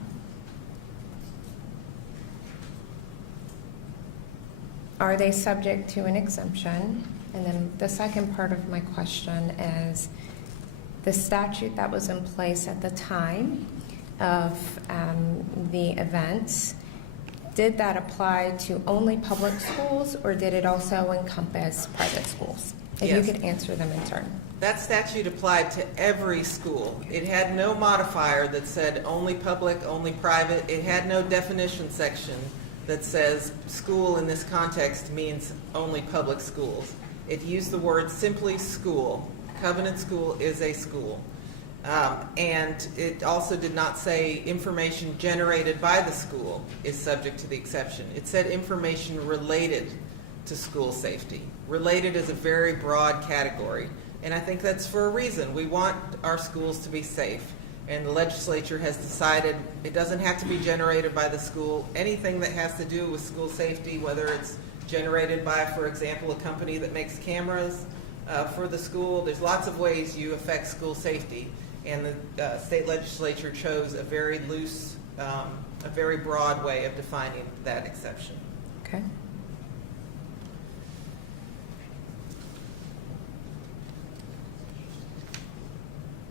are they subject to an exemption? And then the second part of my question is the statute that was in place at the time of the events, did that apply to only public schools, or did it also encompass private schools? If Yes. you could answer them in turn. That statute applied to every school. It had no modifier that said only public, only private. It had no definition section that says school in this context means only public schools. It used the word simply school. Covenant School is a school. And it also did not say information generated by the school is subject to the exception. It said information related to school safety. Related is a very broad category, and I think that's for a reason. We want our schools to be safe, and the legislature has decided it doesn't have to be generated by the school. Anything that has to do with school safety, whether it's generated by, for example, a company that makes cameras for the school, there's lots of ways you affect school safety. And the state legislature chose a very loose, a very broad way of defining that exception. Okay.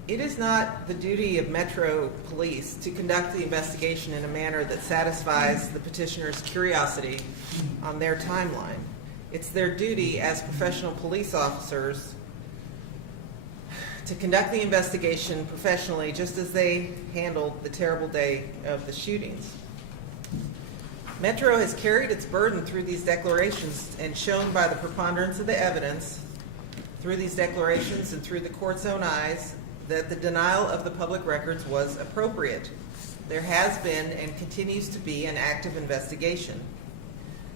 It is not the duty of Metro Police to conduct the investigation in a manner that satisfies the petitioner's curiosity on their timeline. It's their duty as professional police officers to conduct the investigation professionally, just as they handled the terrible day of the shootings. Metro has carried its burden through these declarations and shown by the preponderance of the evidence through these declarations and through the court's own eyes that the denial of the public records was appropriate. There has been and continues to be an active investigation.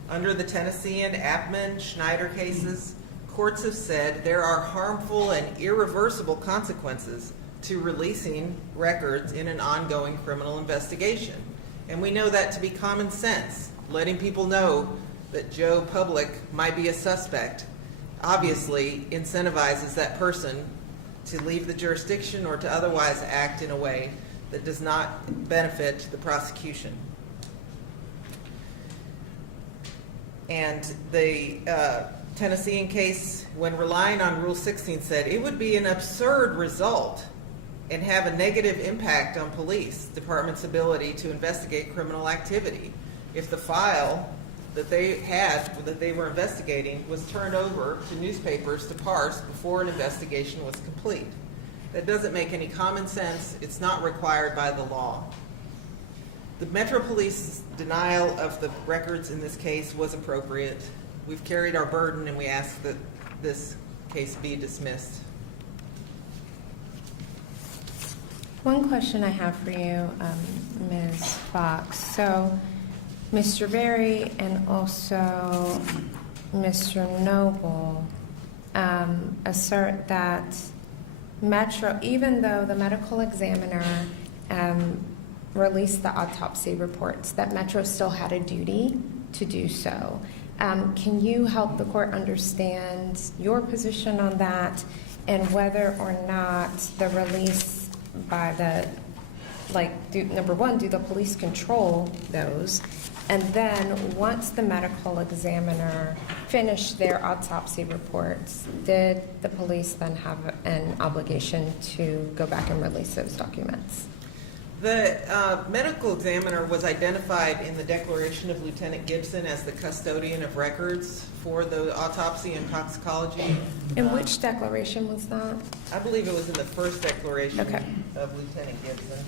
Under the Tennessee and Appman, Schneider cases, courts have said there are harmful and irreversible consequences to releasing records in an ongoing criminal investigation. And we know that to be common sense. Letting people know that Joe Public might be a suspect obviously incentivizes that person to leave the jurisdiction or to otherwise act in a way that does not benefit the prosecution. And the Tennessean case, when relying on Rule 16, said it would be an absurd result and have a negative impact on police department's ability to investigate criminal activity. if the file that they had, that they were investigating, was turned over to newspapers to parse before an investigation was complete. That doesn't make any common sense. It's not required by the law. The Metro Police denial of the records in this case was appropriate. We've carried our burden, and we ask that this case be dismissed. One question I have for you, Ms. Fox. So, Mr. Berry and also Mr. Noble assert that Metro, even though the medical examiner released the autopsy reports, that Metro still had a duty to do so. Can you help the court understand your position on that and whether or not the release by the, number one, do the police control those? And then once the medical examiner finished their autopsy reports, did the police then have an obligation to go back and release those documents? The medical examiner was identified in the declaration of Lieutenant Gibson as the custodian of records for the autopsy and toxicology. In which declaration was that? I believe it was in the first declaration Okay. of Lieutenant Gibson.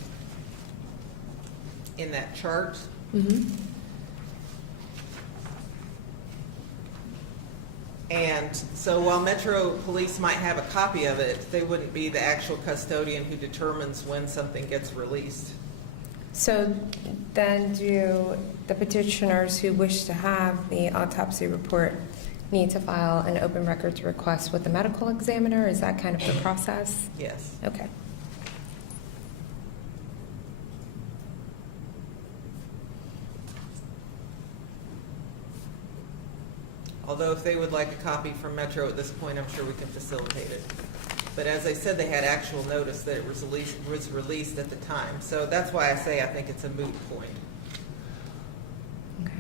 In that chart. Mm-hmm. And so while Metro Police might have a copy of it, they wouldn't be the actual custodian who determines when something gets released. So then do the petitioners who wish to have the autopsy report need to file an open records request with the medical examiner? Is that kind of the process? Yes. Okay. Although if they would like a copy from Metro at this point, I'm sure we can facilitate it. But as I said, they had actual notice that it was released at the time. So that's why I say I think it's a moot point. Okay.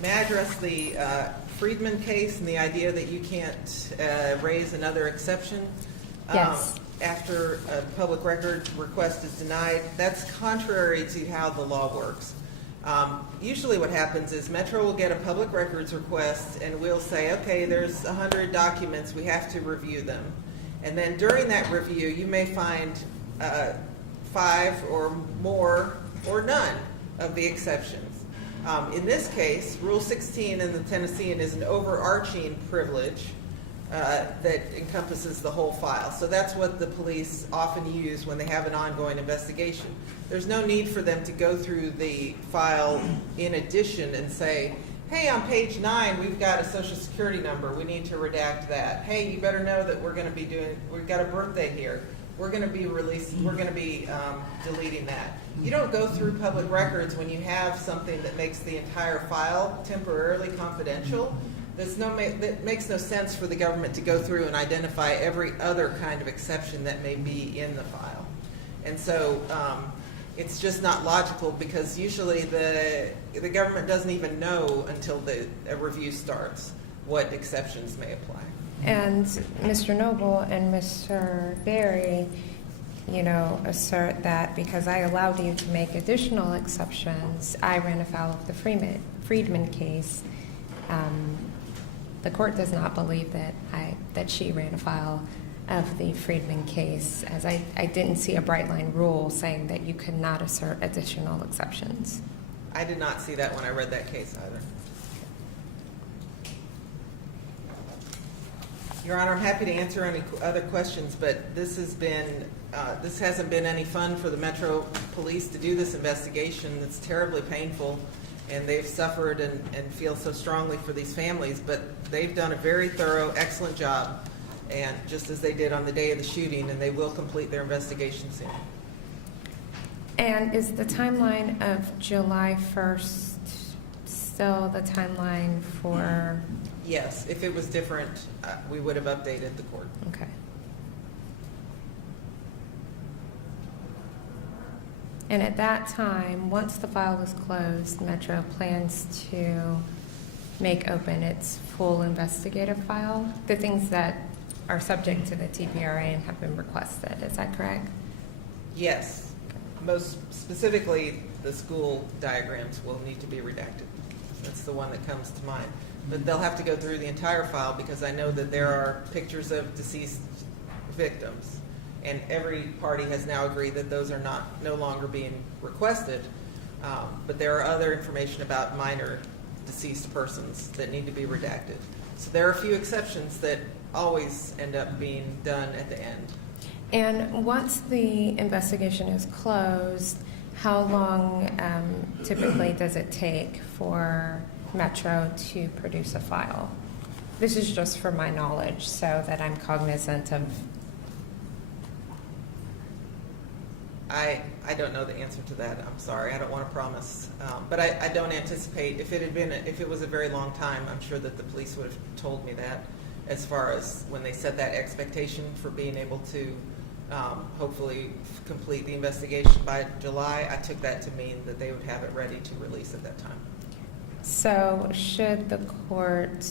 May I address the Friedman case and the idea that you can't raise another exception? Yes. After a public record request is denied? That's contrary to how the law works. Usually what happens is Metro will get a public records request and we'll say, okay, there's 100 documents, we have to review them. And then during that review, you may find 5 or more or none of the exceptions. In this case, Rule 16 in the Tennessean is an overarching privilege that encompasses the whole file. So that's what the police often use when they have an ongoing investigation. There's no need for them to go through the file in addition and say, hey, on page 9, we've got a social security number. We need to redact that. Hey, you better know that we've got a birthday here. We're going to be deleting that. You don't go through public records when you have something that makes the entire file temporarily confidential. That makes no sense for the government to go through and identify every other kind of exception that may be in the file. And so it's just not logical because usually the government doesn't even know until a review starts what exceptions may apply. And Mr. Noble and Mr. Berry, assert that because I allowed you to make additional exceptions, I ran afoul of the Friedman case. The court does not believe that she ran afoul of the Friedman case, as I didn't see a bright line rule saying that you could not assert additional exceptions. I did not see that when I read that case either. Your Honor, I'm happy to answer any other questions, but this hasn't been any fun for the Metro Police to do this investigation. It's terribly painful, and they've suffered and feel so strongly for these families, but they've done a very thorough, excellent job, and just as they did on the day of the shooting, and they will complete their investigation soon. And is the timeline of July 1st still the timeline for? Yes, if it was different, we would have updated the court. Okay. And at that time, once the file is closed, Metro plans to make open its full investigative file, the things that are subject to the TPRA and have been requested. Is that correct? Yes. Most specifically, the school diagrams will need to be redacted. That's the one that comes to mind. But they'll have to go through the entire file because I know that there are pictures of deceased victims. And every party has now agreed that those are no longer being requested. But there are other information about minor deceased persons that need to be redacted. So there are a few exceptions that always end up being done at the end. And once the investigation is closed, how long typically does it take for Metro to produce a file? This is just for my knowledge so that I'm cognizant of. I don't know the answer to that. I'm sorry. I don't want to promise. But I don't anticipate, if it was a very long time, I'm sure that the police would have told me that as far as when they set that expectation for being able to hopefully complete the investigation by July. I took that to mean that they would have it ready to release at that time. So should the court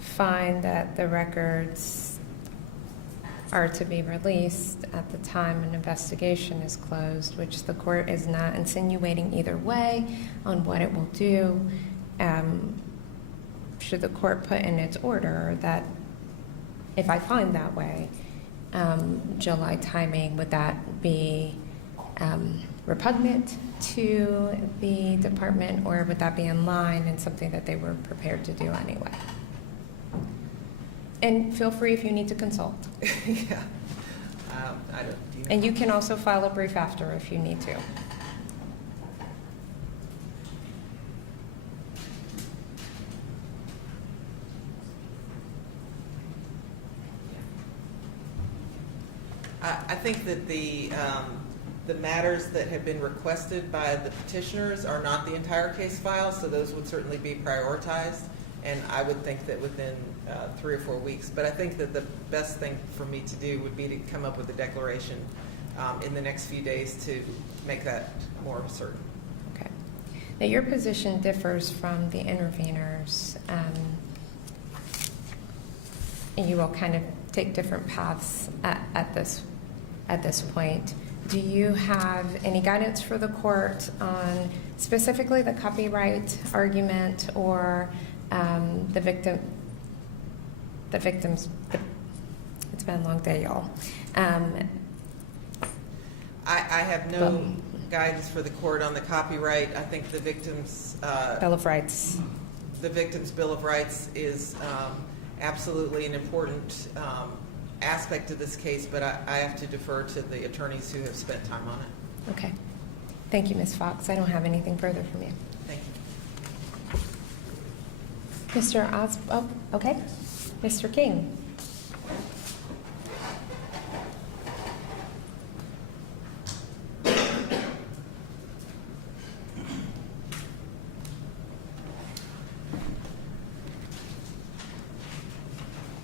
find that the records are to be released at the time an investigation is closed, which the court is not insinuating either way on what it will do, should the court put in its order that if I find that way, July timing, would that be repugnant to the department, or would that be in line and something that they were prepared to do anyway? And feel free if you need to consult. Yeah. I don't. Do you And you can also file a brief after if you need to. I think that the matters that have been requested by the petitioners are not the entire case file, so those would certainly be prioritized. And I would think that within 3 or 4 weeks. But I think that the best thing for me to do would be to come up with a declaration in the next few days to make that more certain. Okay. Now, your position differs from the interveners. And you will kind of take different paths at this point. Do you have any guidance for the court on specifically the copyright argument or the victims? It's been a long day, y'all. I have no guidance for the court on the copyright. I think the victims' Bill of Rights. The victims' Bill of Rights is absolutely an important aspect of this case, but I have to defer to the attorneys who have spent time on it. Okay. Thank you, Ms. Fox. I don't have anything further from you. Thank you. Mr. Okay. Mr. King.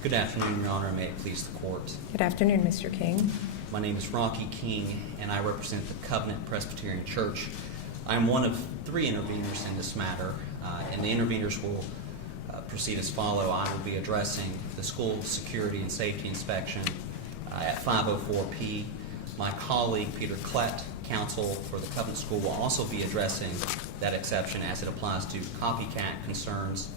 Good afternoon, Your Honor. May it please the court. Good afternoon, Mr. King. My name is Rocky King, and I represent the Covenant Presbyterian Church. I'm one of 3 interveners in this matter, and the interveners will proceed as follow. I will be addressing the school security and safety inspection at 504P. My colleague, Peter Klett, counsel for the Covenant School, will also be addressing that exception as it applies to copycat concerns.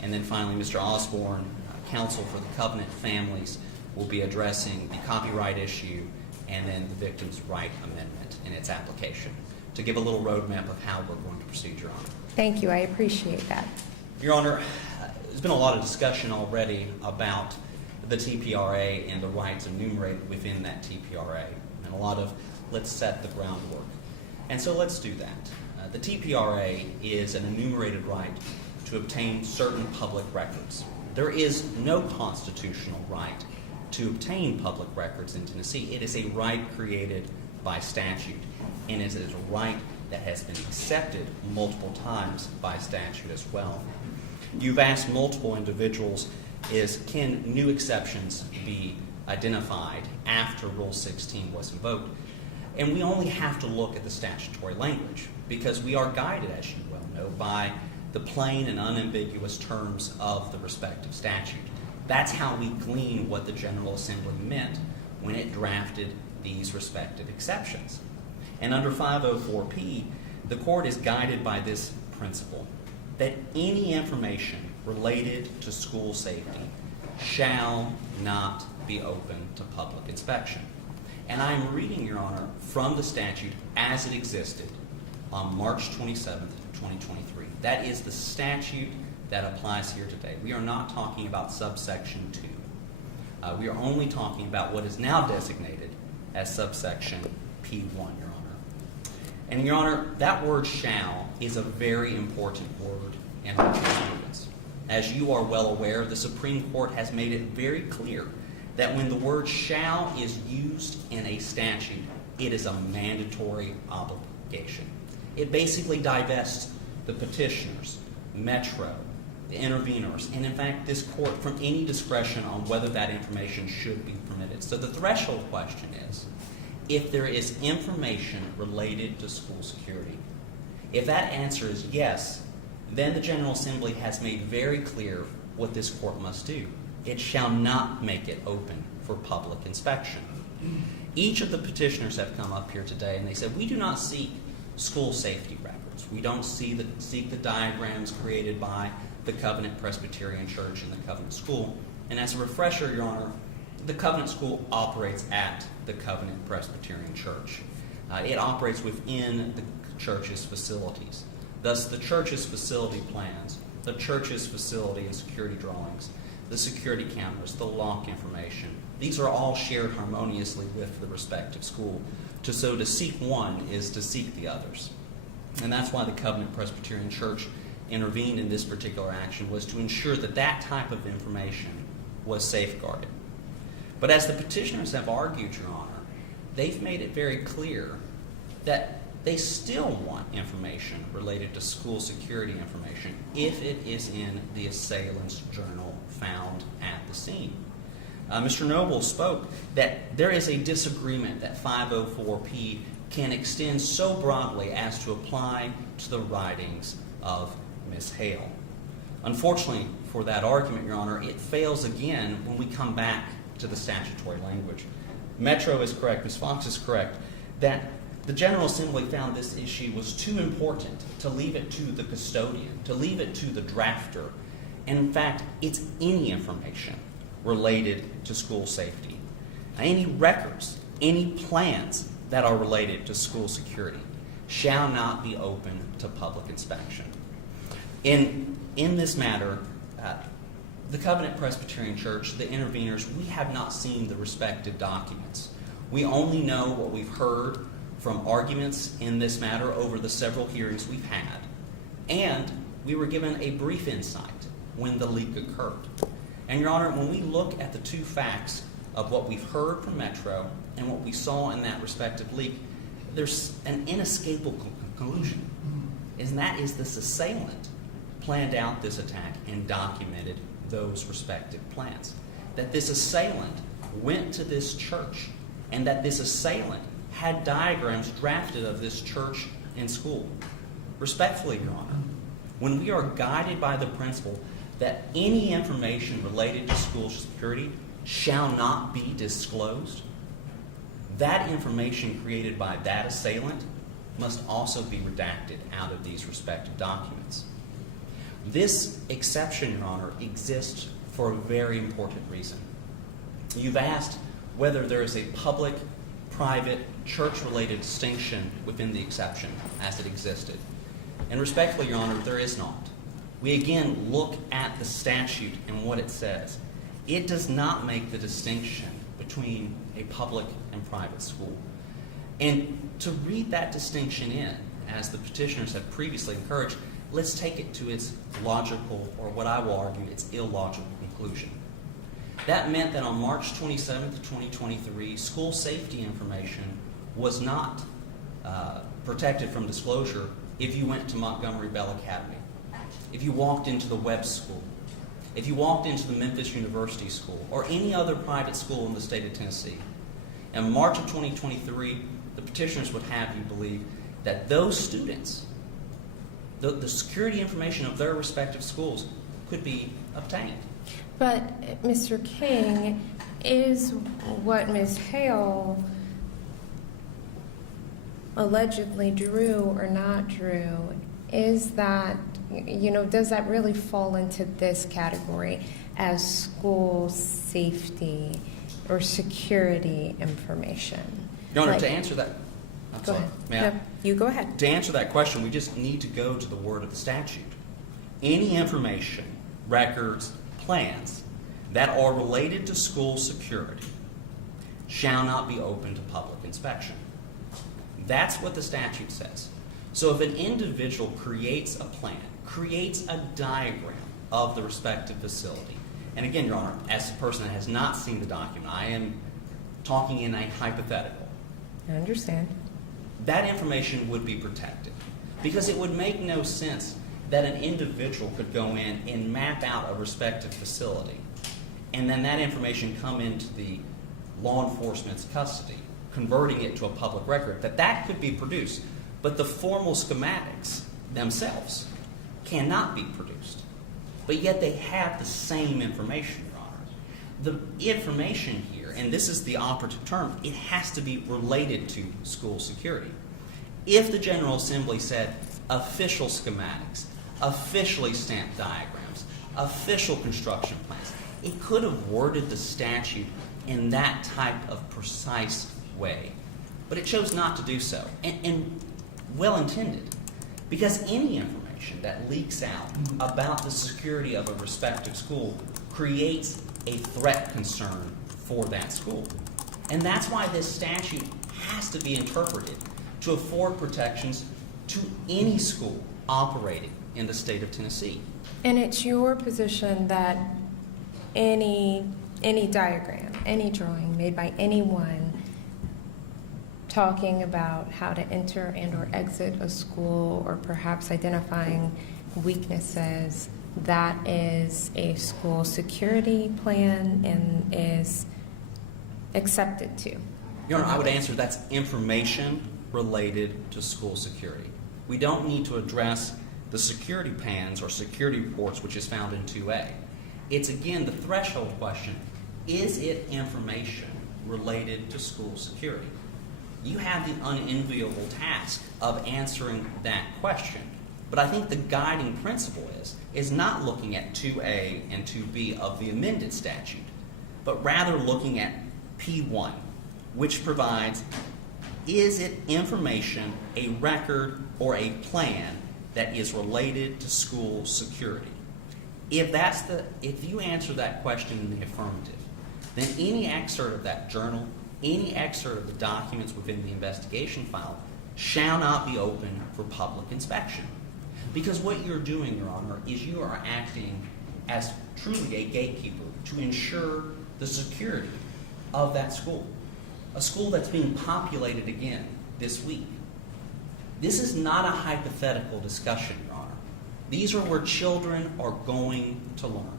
And then finally, Mr. Osborne, counsel for the Covenant families, will be addressing the copyright issue and then the Victims' Right Amendment and its application, to give a little roadmap of how we're going to proceed, Your Honor. Thank you. I appreciate that. Your Honor, there's been a lot of discussion already about the TPRA and the rights enumerated within that TPRA, and a lot of let's set the groundwork. And so let's do that. The TPRA is an enumerated right to obtain certain public records. There is no constitutional right to obtain public records in Tennessee. It is a right created by statute, and it is a right that has been accepted multiple times by statute as well. You've asked multiple individuals, can new exceptions be identified after Rule 16 was invoked? And we only have to look at the statutory language, because we are guided, as you well know, by the plain and unambiguous terms of the respective statute. That's how we glean what the General Assembly meant when it drafted these respective exceptions. And under 504P, the court is guided by this principle that any information related to school safety shall not be open to public inspection. And I am reading, Your Honor, from the statute as it existed on March 27th, 2023. That is the statute that applies here today. We are not talking about subsection 2. We are only talking about what is now designated as subsection P1, Your Honor. And, Your Honor, that word shall is a very important word in our jurisprudence. As you are well aware, the Supreme Court has made it very clear that when the word shall is used in a statute, it is a mandatory obligation. It basically divests the petitioners, Metro, the interveners, and in fact this court from any discretion on whether that information should be permitted. So the threshold question is, if there is information related to school security, if that answer is yes, then the General Assembly has made very clear what this court must do. It shall not make it open for public inspection. Each of the petitioners have come up here today and they said, we do not seek school safety records. We don't seek the diagrams created by the Covenant Presbyterian Church and the Covenant School. And as a refresher, Your Honor, the Covenant School operates at the Covenant Presbyterian Church. It operates within the church's facilities. Thus, the church's facility plans, the church's facility and security drawings, the security cameras, the lock information, these are all shared harmoniously with the respective school. So to seek one is to seek the others. And that's why the Covenant Presbyterian Church intervened in this particular action, was to ensure that that type of information was safeguarded. But as the petitioners have argued, Your Honor, they've made it very clear that they still want information related to school security information if it is in the assailant's journal found at the scene. Mr. Noble spoke that there is a disagreement that 504P can extend so broadly as to apply to the writings of Ms. Hale. Unfortunately for that argument, Your Honor, it fails again when we come back to the statutory language. Metro is correct, Ms. Fox is correct, that the General Assembly found this issue was too important to leave it to the custodian, to leave it to the drafter. And in fact, it's any information related to school safety. Any records, any plans that are related to school security shall not be open to public inspection. In this matter, the Covenant Presbyterian Church, the interveners, we have not seen the respective documents. We only know what we've heard from arguments in this matter over the several hearings we've had. And we were given a brief insight when the leak occurred. And Your Honor, when we look at the two facts of what we've heard from Metro and what we saw in that respective leak, there's an inescapable conclusion. And that is this assailant planned out this attack and documented those respective plans. That this assailant went to this church and that this assailant had diagrams drafted of this church and school. Respectfully, Your Honor, when we are guided by the principle that any information related to school security shall not be disclosed, that information created by that assailant must also be redacted out of these respective documents. This exception, Your Honor, exists for a very important reason. You've asked whether there is a public, private, church-related distinction within the exception as it existed. And respectfully, Your Honor, there is not. We again look at the statute and what it says. It does not make the distinction between a public and private school. And to read that distinction in, as the petitioners have previously encouraged, let's take it to its logical, or what I will argue, its illogical conclusion. That meant that on March 27th, 2023, school safety information was not protected from disclosure if you went to Montgomery Bell Academy, if you walked into the Webb School, if you walked into the Memphis University School, or any other private school in the state of Tennessee. In March of 2023, the petitioners would have you believe that those students, the security information of their respective schools, could be obtained. But, Mr. King, is what Ms. Hale allegedly drew or not drew, is that, does that really fall into this category as school safety or security information? Your Honor, Like- to answer that, I'm Go sorry, ahead. may I? No, you go ahead. To answer that question, we just need to go to the word of the statute. Any information, records, plans that are related to school security shall not be open to public inspection. That's what the statute says. So if an individual creates a plan, creates a diagram of the respective facility, and again, Your Honor, as a person that has not seen the document, I am talking in a hypothetical, I understand. that information would be protected. Because it would make no sense that an individual could go in and map out a respective facility, and then that information come into the law enforcement's custody, converting it to a public record, that could be produced. But the formal schematics themselves cannot be produced. But yet they have the same information, Your Honor. The information here, and this is the operative term, it has to be related to school security. If the General Assembly said official schematics, officially stamped diagrams, official construction plans, it could have worded the statute in that type of precise way. But it chose not to do so, and well intended, because any information that leaks out about the security of a respective school creates a threat concern for that school. And that's why this statute has to be interpreted to afford protections to any school operating in the state of Tennessee. And it's your position that any diagram, any drawing made by anyone talking about how to enter and or exit a school, or perhaps identifying weaknesses, that is a school security plan and is accepted to? Your Honor, I would answer that's information related to school security. We don't need to address the security plans or security reports, which is found in 2A. It's, again, the threshold question. Is it information related to school security? You have the unenviable task of answering that question. But I think the guiding principle is not looking at 2A and 2B of the amended statute, but rather looking at P1, which provides, is it information, a record, or a plan that is related to school security? If you answer that question in the affirmative, then any excerpt of that journal, any excerpt of the documents within the investigation file shall not be open for public inspection. Because what you're doing, Your Honor, is you are acting as truly a gatekeeper to ensure the security of that school. A school that's being populated again this week. This is not a hypothetical discussion, Your Honor. These are where children are going to learn.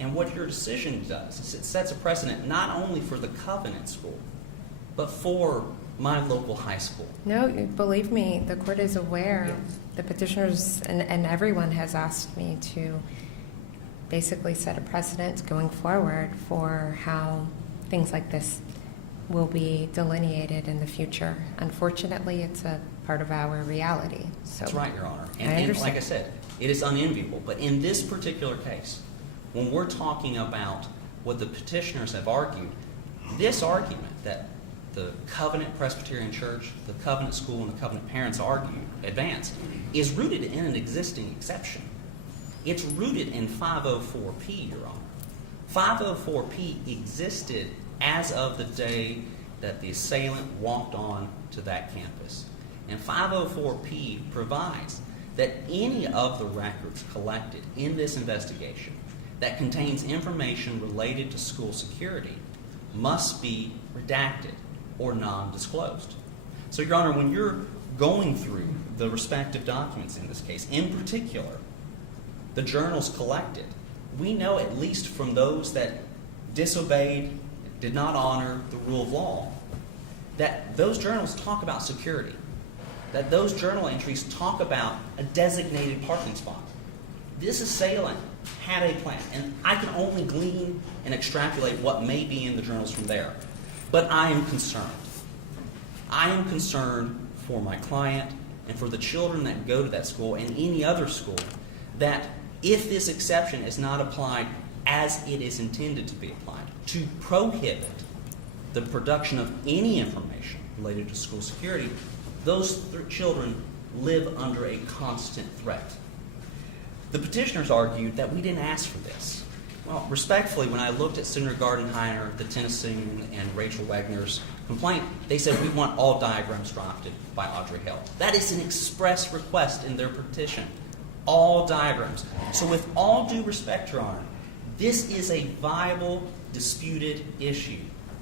And what your decision does is it sets a precedent not only for the Covenant School, but for my local high school. No, believe me, the court is aware. The petitioners and everyone has asked me to basically set a precedent going forward for how things like this will be delineated in the future. Unfortunately, it's a part of our reality. So That's right, Your Honor. I And understand. like I said, it is unenviable. But in this particular case, when we're talking about what the petitioners have argued, this argument that the Covenant Presbyterian Church, the Covenant School, and the Covenant parents advanced is rooted in an existing exception. It's rooted in 504P, Your Honor. 504P existed as of the day that the assailant walked on to that campus. And 504P provides that any of the records collected in this investigation that contains information related to school security must be redacted or non-disclosed. So, Your Honor, when you're going through the respective documents in this case, in particular, the journals collected, we know at least from those that disobeyed, did not honor the rule of law, that those journals talk about security, that those journal entries talk about a designated parking spot. this assailant had a plan, and I can only glean and extrapolate what may be in the journals from there. But I am concerned. I am concerned for my client and for the children that go to that school and any other school, that if this exception is not applied as it is intended to be applied, to prohibit the production of any information related to school security, those children live under a constant threat. The petitioners argued that we didn't ask for this. Well, respectfully, when I looked at Senator Gardenhire, the Tennyson, and Rachel Wagner's complaint, they said we want all diagrams drafted by Audrey Hill. That is an express request in their petition. All diagrams. So with all due respect, Your Honor, this is a viable, disputed issue.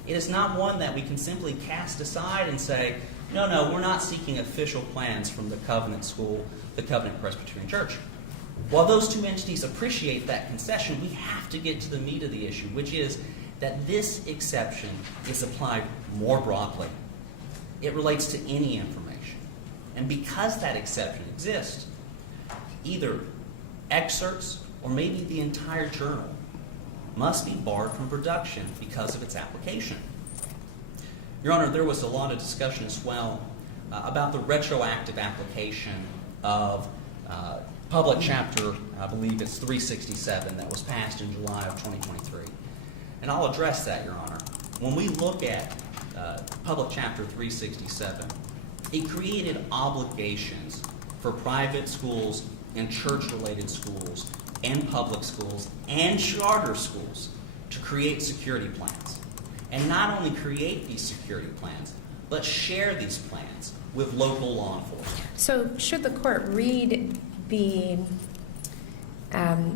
It is not one that we can simply cast aside and say, no, we're not seeking official plans from the Covenant School, the Covenant Presbyterian Church. While those two entities appreciate that concession, we have to get to the meat of the issue, which is that this exception is applied more broadly. It relates to any information. And because that exception exists, either excerpts or maybe the entire journal must be barred from production because of its application. Your Honor, there was a lot of discussion as well about the retroactive application of Public Chapter, I believe it's 367, that was passed in July of 2023. And I'll address that, Your Honor. When we look at Public Chapter 367, it created obligations for private schools and church-related schools and public schools and charter schools to create security plans. And not only create these security plans, but share these plans with local law enforcement. So should the court read the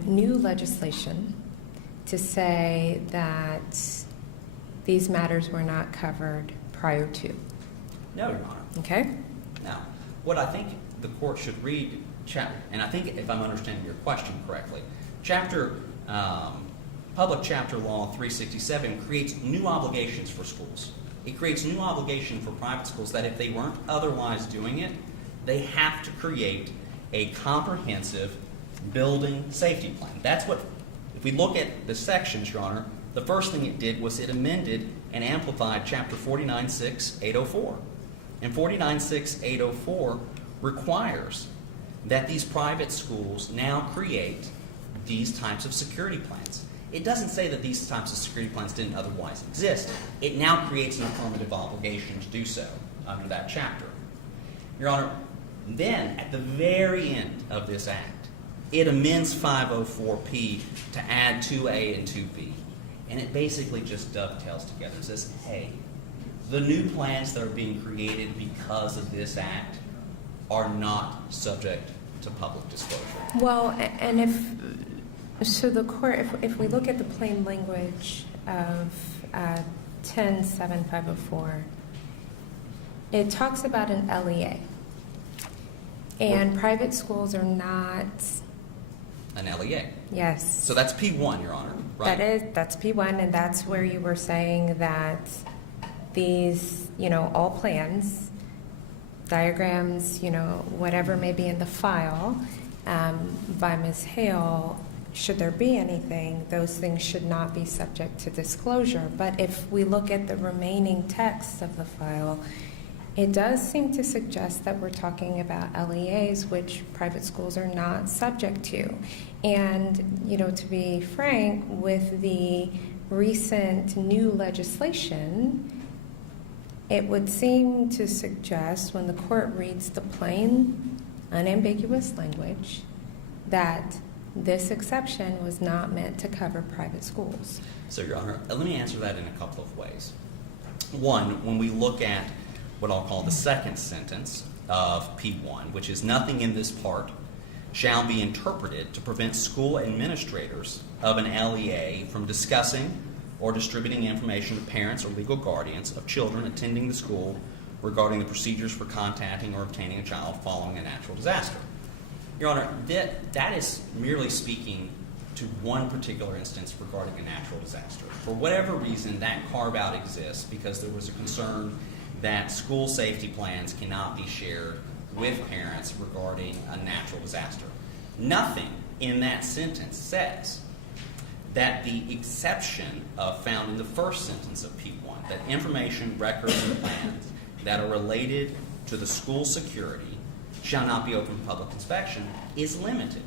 new legislation to say that these matters were not covered prior to? No, Your Honor. Okay? Now, what I think the court should read, and I think if I'm understanding your question correctly, Public Chapter Law 367 creates new obligations for schools. It creates new obligation for private schools that if they weren't otherwise doing it, they have to create a comprehensive building safety plan. That's what, if we look at the sections, Your Honor, the first thing it did was it amended and amplified Chapter 49.6.804. And 49.6.804 requires that these private schools now create these types of security plans. It doesn't say that these types of security plans didn't otherwise exist. It now creates an affirmative obligation to do so under that chapter. Your Honor, then at the very end of this act, it amends 504P to add 2A and 2B. And it basically just dovetails together. It says, hey, the new plans that are being created because of this act are not subject to public disclosure. Well, and the court, if we look at the plain language of 10.7.504, it talks about an LEA. And private schools are not. An LEA. Yes. So that's P1, Your Honor, right? That's P1, and that's where you were saying that these, all plans, diagrams, whatever may be in the file by Ms. Hale, should there be anything, those things should not be subject to disclosure. But if we look at the remaining text of the file, it does seem to suggest that we're talking about LEAs, which private schools are not subject to. And, to be frank, with the recent new legislation, it would seem to suggest, when the court reads the plain, unambiguous language, that this exception was not meant to cover private schools. So, Your Honor, let me answer that in a couple of ways. One, when we look at what I'll call the second sentence of P1, which is nothing in this part shall be interpreted to prevent school administrators of an LEA from discussing or distributing information to parents or legal guardians of children attending the school regarding the procedures for contacting or obtaining a child following a natural disaster. Your Honor, that is merely speaking to one particular instance regarding a natural disaster. For whatever reason, that carve-out exists because there was a concern that school safety plans cannot be shared with parents regarding a natural disaster. Nothing in that sentence says that the exception found in the first sentence of P1, that information, records, and plans that are related to the school security shall not be open to public inspection, is limited.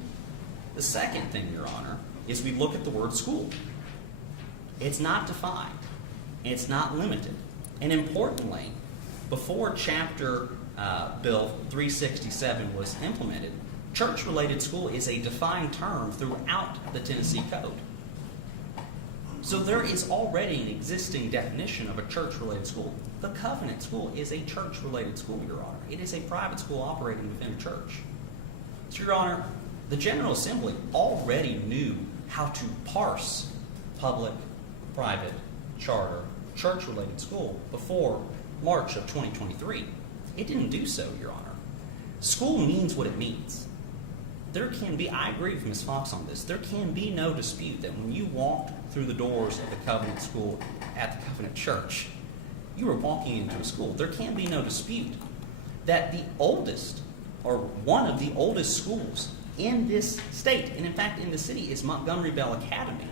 The second thing, Your Honor, is we look at the word school. It's not defined. It's not limited. And importantly, before Chapter Bill 367 was implemented, church-related school is a defined term throughout the Tennessee Code. So there is already an existing definition of a church-related school. The Covenant School is a church-related school, Your Honor. It is a private school operating within a church. So, Your Honor, the General Assembly already knew how to parse public, private, charter, church-related school before March of 2023. It didn't do so, Your Honor. School means what it means. There can be, I agree with Ms. Fox on this, there can be no dispute that when you walked through the doors of the Covenant School at the Covenant Church, you were walking into a school. There can be no dispute that the oldest, or one of the oldest schools in this state, and in fact in the city, is Montgomery Bell Academy.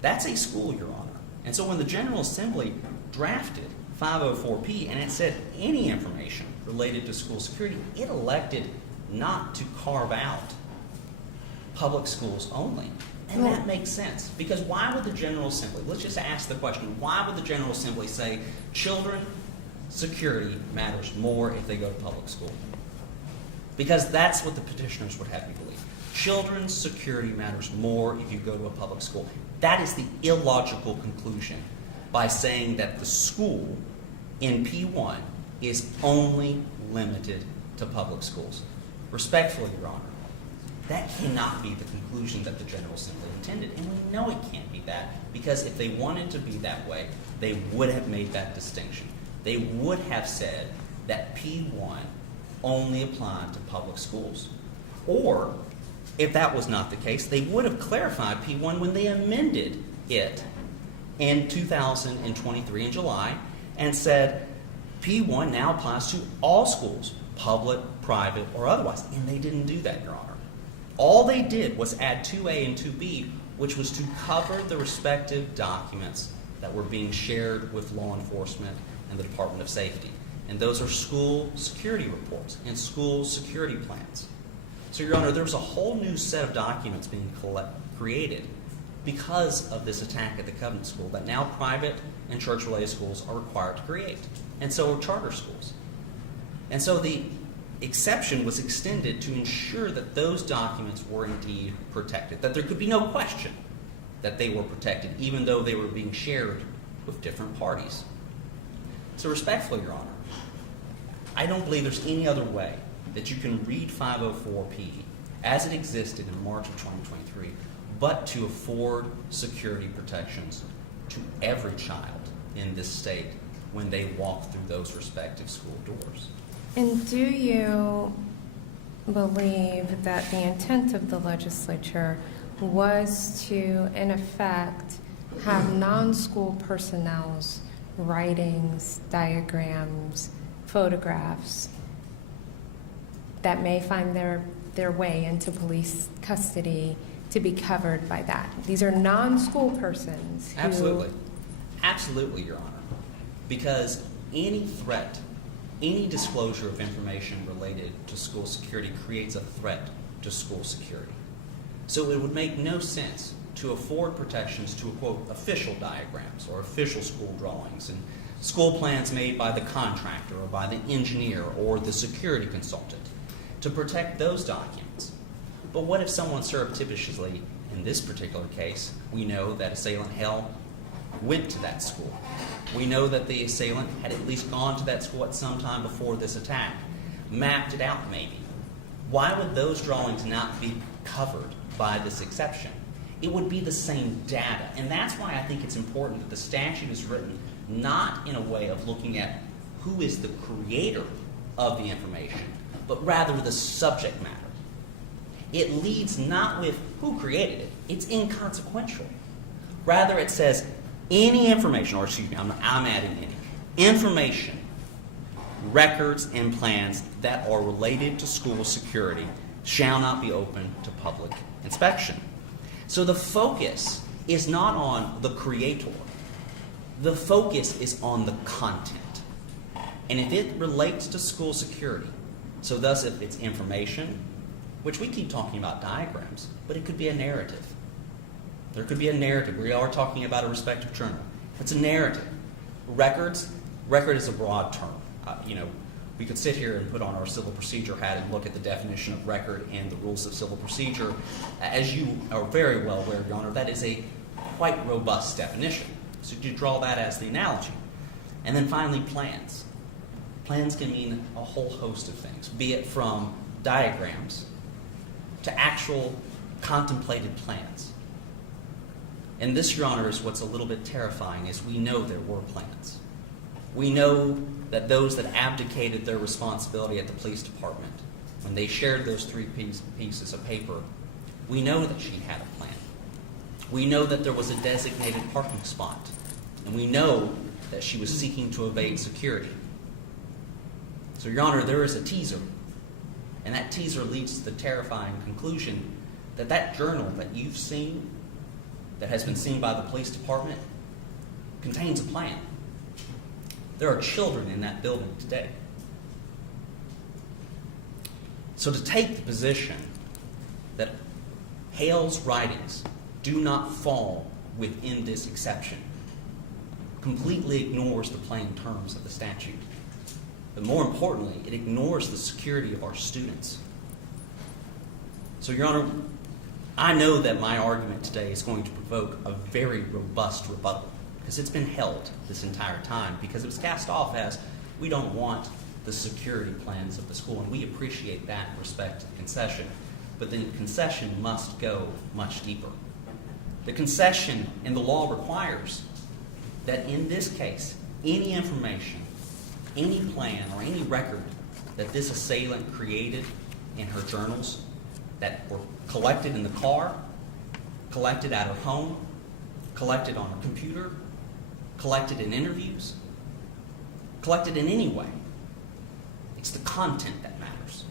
That's a school, Your Honor. And so when the General Assembly drafted 504P and it said any information related to school security, it elected not to carve out public schools only. And that makes sense. Because why would the General Assembly, let's just ask the question, why would the General Assembly say children security matters more if they go to public school? Because that's what the petitioners would have you believe. Children's security matters more if you go to a public school. That is the illogical conclusion by saying that the school in P1 is only limited to public schools. Respectfully, Your Honor, that cannot be the conclusion that the General Assembly intended, and we know it can't be that, because if they wanted to be that way, they would have made that distinction. They would have said that P1 only applied to public schools. Or, if that was not the case, they would have clarified P1 when they amended it in 2023 in July and said P1 now applies to all schools, public, private, or otherwise. And they didn't do that, Your Honor. All they did was add 2A and 2B, which was to cover the respective documents that were being shared with law enforcement and the Department of Safety. And those are school security reports and school security plans. So, Your Honor, there's a whole new set of documents being created because of this attack at the Covenant School that now private and church-related schools are required to create, and so are charter schools. And so the exception was extended to ensure that those documents were indeed protected, that there could be no question that they were protected, even though they were being shared with different parties. So respectfully, Your Honor, I don't believe there's any other way that you can read 504P as it existed in March of 2023, but to afford security protections to every child in this state when they walk through those respective school doors. And do you believe that the intent of the legislature was to, in effect, have non-school personnel's writings, diagrams, photographs that may find their way into police custody to be covered by that? These are non-school persons who... Absolutely. Absolutely, Your Honor. Because any threat, any disclosure of information related to school security creates a threat to school security. So it would make no sense to afford protections to, quote, official diagrams or official school drawings and school plans made by the contractor or by the engineer or the security consultant to protect those documents. But what if someone surreptitiously, in this particular case, we know that Assailant Hell went to that school. We know that the assailant had at least gone to that school at some time before this attack, mapped it out maybe. Why would those drawings not be covered by this exception? It would be the same data, and that's why I think it's important that the statute is written not in a way of looking at who is the creator of the information, but rather the subject matter. It leads not with who created it. It's inconsequential. Rather, it says any information, or excuse me, I'm adding any, information, records, and plans that are related to school security shall not be open to public inspection. So the focus is not on the creator. The focus is on the content. And if it relates to school security, so thus if it's information, which we keep talking about diagrams, but it could be a narrative. There could be a narrative. We are talking about a respective journal. It's a narrative. Record is a broad term. We could sit here and put on our civil procedure hat and look at the definition of record and the rules of civil procedure. As you are very well aware, Your Honor, that is a quite robust definition. So you draw that as the analogy. And then finally, plans. Plans can mean a whole host of things, be it from diagrams to actual contemplated plans. And this, Your Honor, is what's a little bit terrifying, is we know there were plans. We know that those that abdicated their responsibility at the police department, when they shared those 3 pieces of paper, we know that she had a plan. We know that there was a designated parking spot. And we know that she was seeking to evade security. So, Your Honor, there is a teaser. And that teaser leads to the terrifying conclusion that that journal that you've seen, that has been seen by the police department, contains a plan. There are children in that building today. So to take the position that Hale's writings do not fall within this exception completely ignores the plain terms of the statute. But more importantly, it ignores the security of our students. So, Your Honor, I know that my argument today is going to provoke a very robust rebuttal, because it's been held this entire time, because it was cast off as we don't want the security plans of the school, and we appreciate that in respect to the concession. But the concession must go much deeper. The concession in the law requires that in this case, any information, any plan, or any record that this assailant created in her journals that were collected in the car, collected at her home, collected on her computer, collected in interviews, collected in any way, it's the content that matters.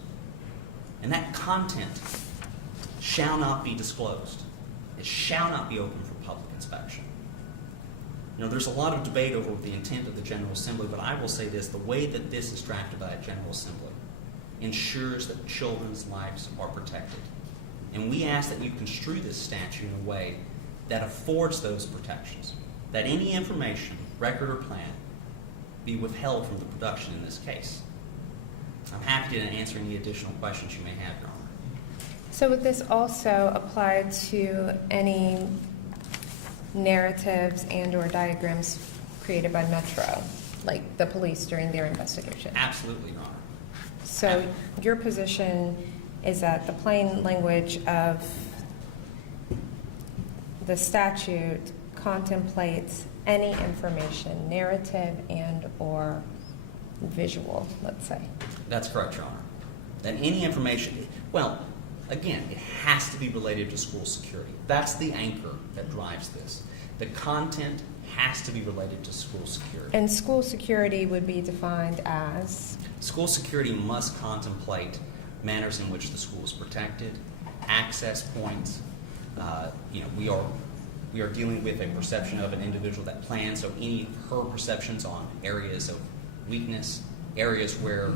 And that content shall not be disclosed. It shall not be open for public inspection. There's a lot of debate over the intent of the General Assembly, but I will say this: the way that this is drafted by the General Assembly ensures that children's lives are protected. And we ask that you construe this statute in a way that affords those protections, that any information, record, or plan be withheld from the production in this case. I'm happy to answer any additional questions you may have, Your Honor. So would this also apply to any narratives and or diagrams created by Metro, like the police during their investigation? Absolutely, Your Honor. So your position is that the plain language of the statute contemplates any information, narrative and or visual, let's say. That's correct, Your Honor. That any information, well, again, it has to be related to school security. That's the anchor that drives this. The content has to be related to school security. And school security would be defined as? School security must contemplate manners in which the school is protected, access points. We are dealing with a perception of an individual that plans, so any of her perceptions on areas of weakness, areas where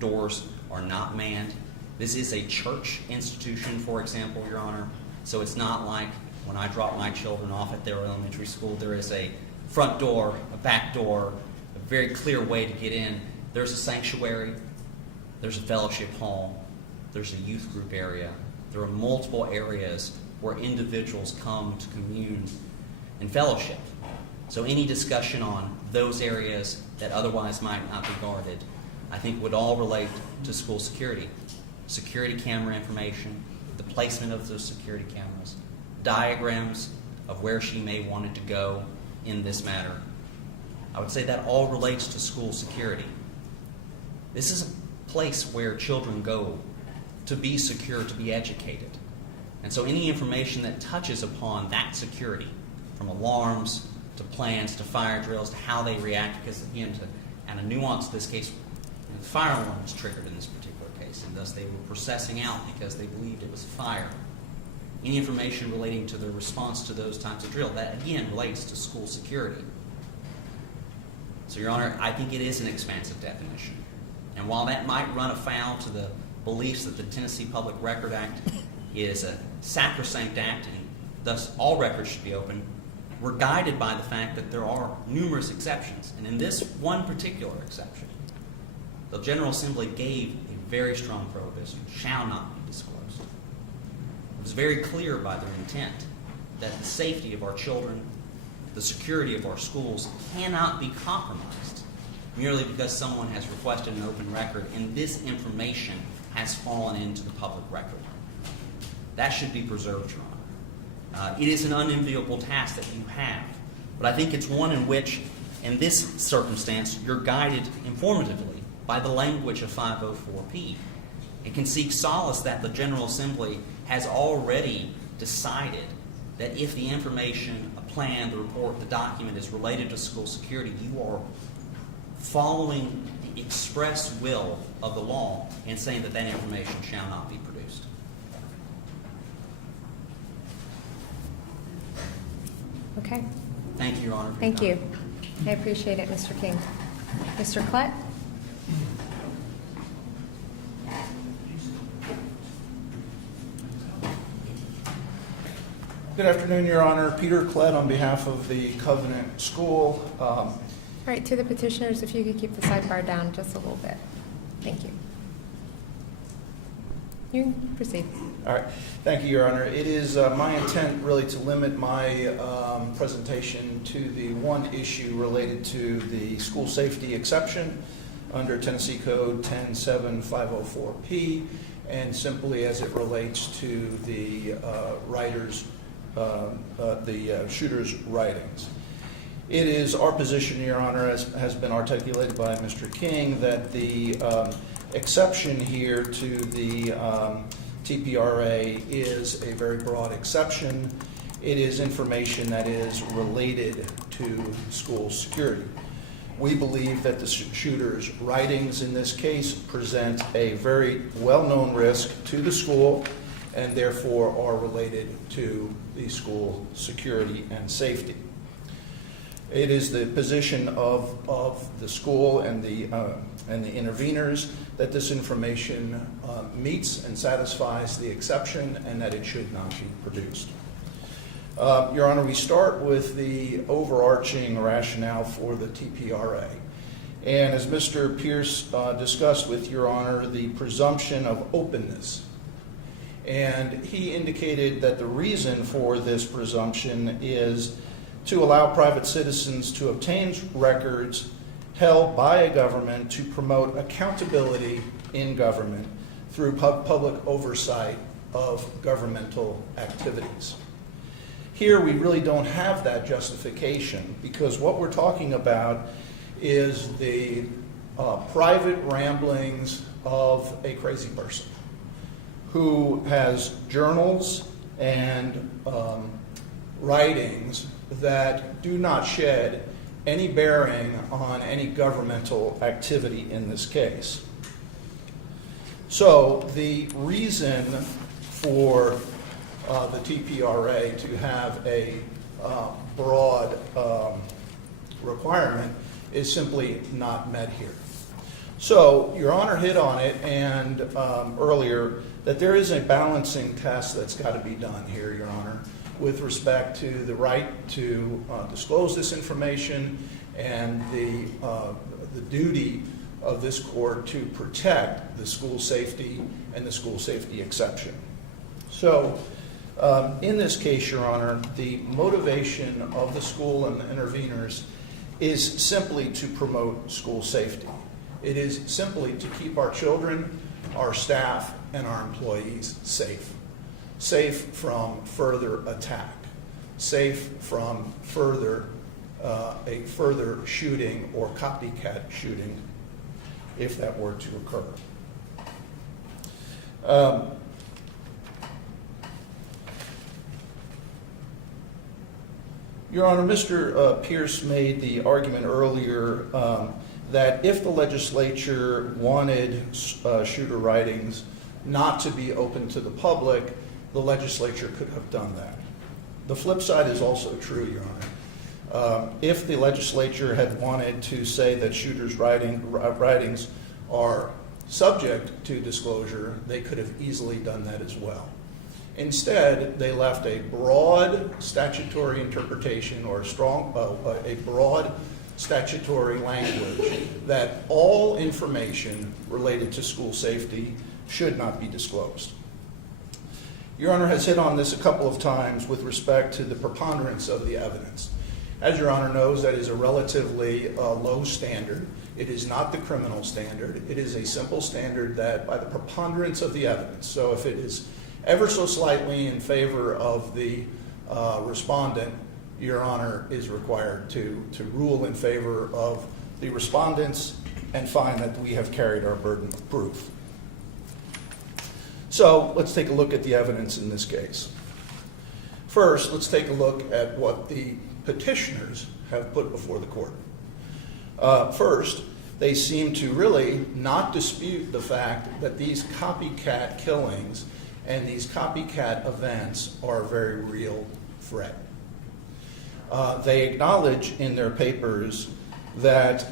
doors are not manned. This is a church institution, for example, Your Honor, so it's not like when I drop my children off at their elementary school, there is a front door, a back door, a very clear way to get in. There's a sanctuary, there's a fellowship hall, there's a youth group area. There are multiple areas where individuals come to commune and fellowship. So any discussion on those areas that otherwise might not be guarded, I think would all relate to school security. Security camera information, the placement of those security cameras, diagrams of where she may want it to go in this matter. I would say that all relates to school security. This is a place where children go to be secure, to be educated. And so any information that touches upon that security, from alarms to plans to fire drills to how they react, because again, and a nuance of this case, the fire alarm is triggered in this particular case. case, and thus they were processing out because they believed it was fire. Any information relating to their response to those types of drill, that again relates to school security. So, Your Honor, I think it is an expansive definition. And while that might run afoul to the beliefs that the Tennessee Public Record Act is a sacrosanct act and thus all records should be open, we're guided by the fact that there are numerous exceptions. And in this one particular exception, the General Assembly gave a very strong prohibition, shall not be disclosed. It was very clear by their intent that the safety of our children, the security of our schools cannot be compromised merely because someone has requested an open record and this information has fallen into the public record. That should be preserved, Your Honor. It is an unenviable task that you have, but I think it's one in which, in this circumstance, you're guided informatively by the language of 504P. It can seek solace that the General Assembly has already decided that if the information, a plan, the report, the document is related to school security, you are following the express will of the law and saying that that information shall not be produced. Okay, Thank you, Your Honor. for your thank time. you. I appreciate it, Mr. King. Mr. Klett? Good afternoon, Your Honor. Peter Klett on behalf of the Covenant School. All right, to the petitioners, if you could keep the sidebar down just a little bit. Thank you. You can proceed. All right. Thank you, Your Honor. It is my intent really to limit my presentation to the one issue related to the school safety exception under Tennessee Code 107-504P, and simply as it relates to the shooter's writings. It is our position, Your Honor, as has been articulated by Mr. King, that the exception here to the TPRA is a very broad exception. It is information that is related to school security. We believe that the shooter's writings in this case present a very well-known risk to the school and therefore are related to the school security and safety. It is the position of the school and the interveners that this information meets and satisfies the exception and that it should not be produced. Your Honor, we start with the overarching rationale for the TPRA. And as Mr. Pierce discussed with Your Honor, the presumption of openness. And he indicated that the reason for this presumption is to allow private citizens to obtain records held by a government to promote accountability in government through public oversight of governmental activities. Here we really don't have that justification because what we're talking about is the private ramblings of a crazy person who has journals and writings that do not shed any bearing on any governmental activity in this case. So the reason for the TPRA to have a broad requirement is simply not met here. So Your Honor hit on it and earlier that there is a balancing test that's got to be done here, Your Honor, with respect to the right to disclose this information and the duty of this court to protect the school safety and the school safety exception. So in this case, Your Honor, the motivation of the school and the interveners is simply to promote school safety. It is simply to keep our children, our staff, and our employees safe. Safe from further attack. Safe from a further shooting or copycat shooting if that were to occur. Your Honor, Mr. Pierce made the argument earlier that if the legislature wanted shooter writings not to be open to the public, the legislature could have done that. The flip side is also true, Your Honor. If the legislature had wanted to say that shooters' writings are subject to disclosure, they could have easily done that as well. Instead, they left a broad statutory interpretation or a broad statutory language that all information related to school safety should not be disclosed. Your Honor has hit on this a couple of times with respect to the preponderance of the evidence. As Your Honor knows, that is a relatively low standard. It is not the criminal standard. It is a simple standard that by the preponderance of the evidence, so if it is ever so slightly in favor of the respondent, Your Honor is required to rule in favor of the respondents and find that we have carried our burden of proof. So let's take a look at the evidence in this case. First, let's take a look at what the petitioners have put before the court. First, they seem to really not dispute the fact that these copycat killings and these copycat events are a very real threat. They acknowledge in their papers that,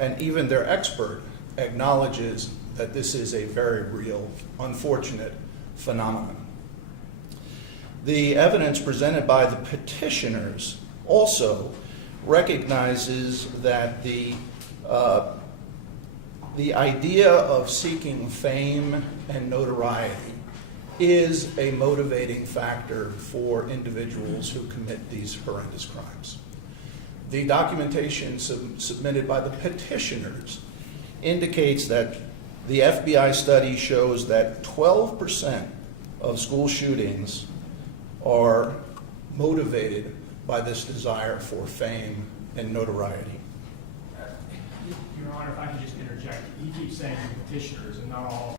and even their expert acknowledges that this is a very real, unfortunate phenomenon. The evidence presented by the petitioners also recognizes that the idea of seeking fame and notoriety is a motivating factor for individuals who commit these horrendous crimes. The documentation submitted by the petitioners indicates that the FBI study shows that 12% of school shootings are motivated by this desire for fame and notoriety. Your Honor, if I could just interject, you keep saying the petitioners and not all.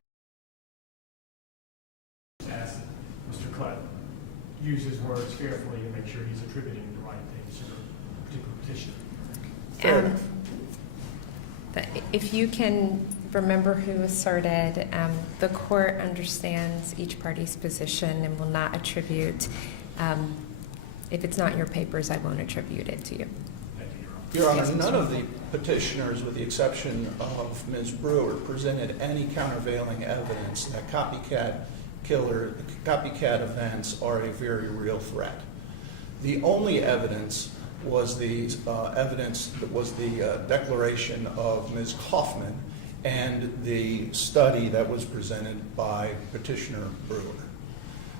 Ask Mr. Klett use his words carefully to make sure he's attributing the right things to the particular petitioner. If you can remember who asserted, the court understands each party's position and will not attribute, if it's not in your papers, I won't attribute it to you. Your Honor, none of the petitioners, with the exception of Ms. Brewer, presented any countervailing evidence that copycat events are a very real threat. The only evidence was the declaration of Ms. Kaufman and the study that was presented by Petitioner Brewer.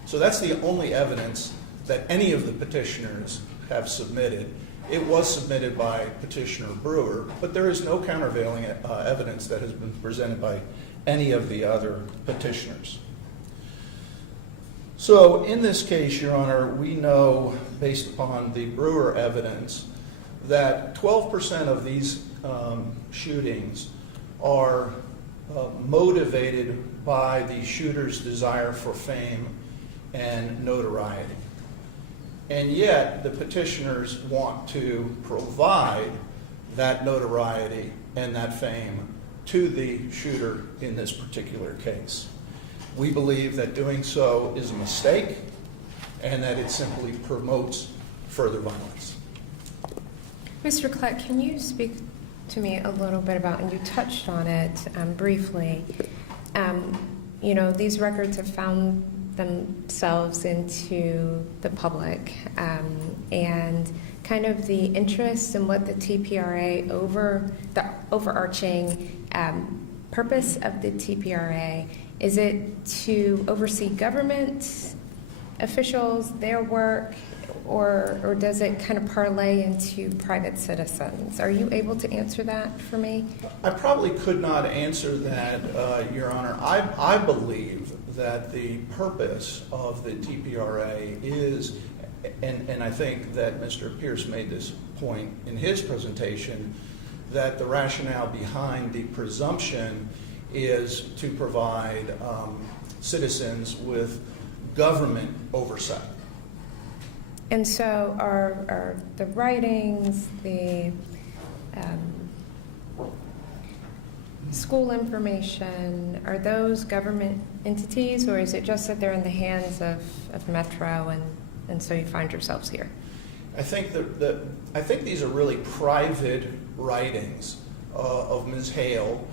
So that's the only evidence that any of the petitioners have submitted. It was submitted by Petitioner Brewer, but there is no countervailing evidence that has been presented by any of the other petitioners. So in this case, Your Honor, we know, based upon the Brewer evidence, that 12% of these shootings are motivated by the shooter's desire for fame and notoriety. And yet, the petitioners want to provide that notoriety and that fame to the shooter in this particular case. We believe that doing so is a mistake and that it simply promotes further violence. Mr. Klett, can you speak to me a little bit about, and you touched on it briefly, these records have found themselves into the public, and kind of the interest in what the TPRA the overarching purpose of the TPRA, is it to oversee government officials, their work, or does it kind of parlay into private citizens? Are you able to answer that for me? I probably could not answer that, Your Honor. I believe that the purpose of the TPRA is, and I think that Mr. Pierce made this point in his presentation, that the rationale behind the presumption is to provide citizens with government oversight. And so are the writings, school information, are those government entities, or is it just that they're in the hands of Metro and so you find yourselves here? I think I think these are really private writings of Ms. Hale,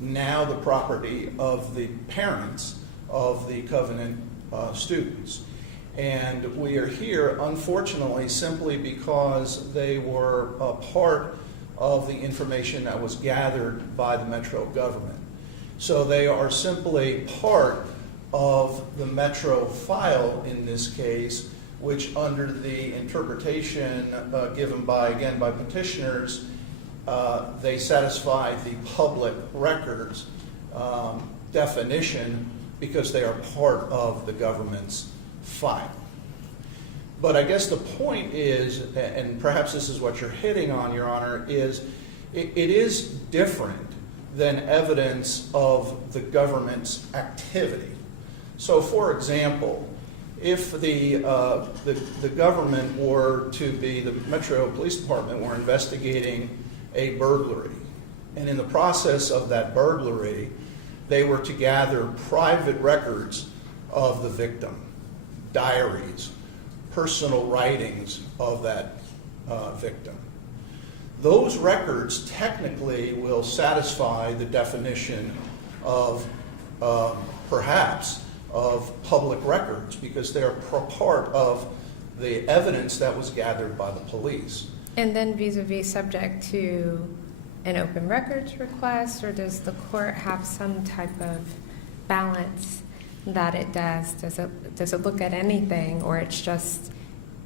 now the property of the parents of the Covenant students. And we are here, unfortunately, simply because they were a part of the information that was gathered by the Metro government. So they are simply part of the Metro file in this case, which under the interpretation given by petitioners, they satisfy the public records definition because they are part of the government's file. But I guess the point is, and perhaps this is what you're hitting on, Your Honor, is it is different than evidence of the government's activity. So, for example, if the government were to be, the Metro Police Department were investigating a burglary, and in the process of that burglary, they were to gather private records of the victim, diaries, personal writings of that victim. Those records technically will satisfy the definition of perhaps of public records because they're part of the evidence that was gathered by the police. And then vis-a-vis subject to an open records request, or does the court have some type of balance that it does? Does it look at anything, or it's just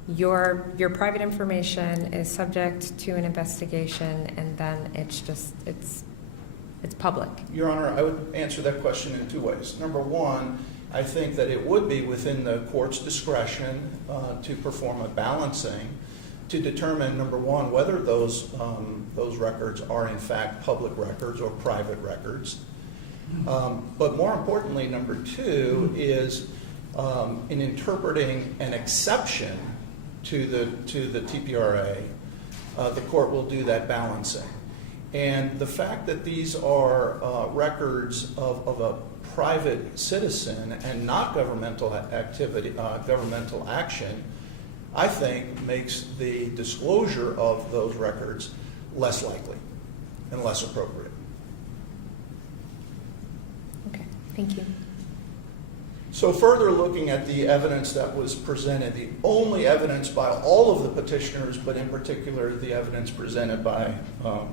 your private information is subject to an investigation, and then it's public? Your Honor, I would answer that question in two ways. Number one, I think that it would be within the court's discretion to perform a balancing to determine, number one, whether those records are in fact public records or private records. But more importantly, number two is in interpreting an exception to the TPRA, the court will do that balancing. And the fact that these are records of a private citizen and not governmental activity, governmental action, I think makes the disclosure of those records less likely and less appropriate. Okay, thank you. So further looking at the evidence that was presented, the only evidence by all of the petitioners, but in particular the evidence presented by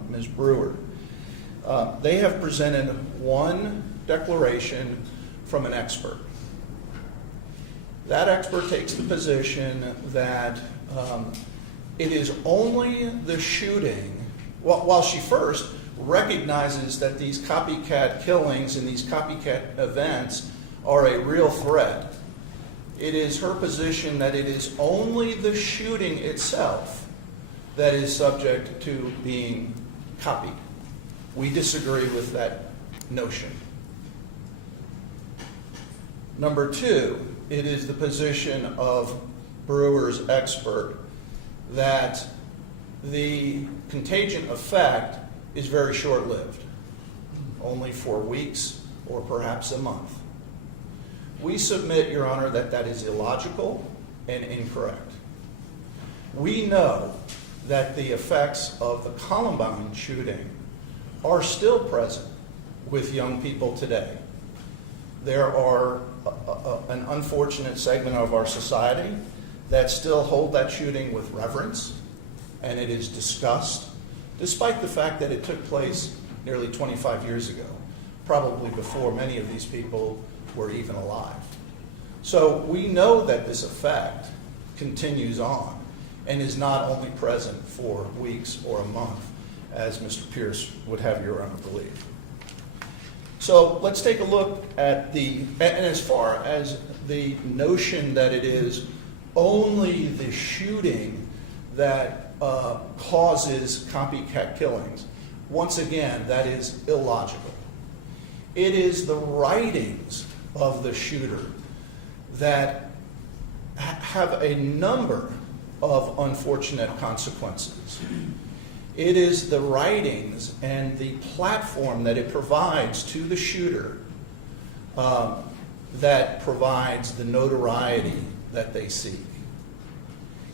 Ms. Brewer, they have presented one declaration from an expert. That expert takes the position that it is only the shooting, while she first recognizes that these copycat killings and these copycat events are a real threat. It is her position that it is only the shooting itself that is subject to being copied. We disagree with that notion. Number two, it is the position of Brewer's expert that the contagion effect is very short-lived, only for weeks or perhaps a month. We submit, Your Honor, that that is illogical and incorrect. We know that the effects of the Columbine shooting are still present with young people today. There are an unfortunate segment of our society that still hold that shooting with reverence, and it is discussed, despite the fact that it took place nearly 25 years ago, probably before many of these people were even alive. So we know that this effect continues on and is not only present for weeks or a month, as Mr. Pierce would have your honor believe. So let's take a look at and as far as the notion that it is only the shooting that causes copycat killings, once again, that is illogical. It is the writings of the shooter that have a number of unfortunate consequences. It is the writings and the platform that it provides to the shooter that provides the notoriety that they seek.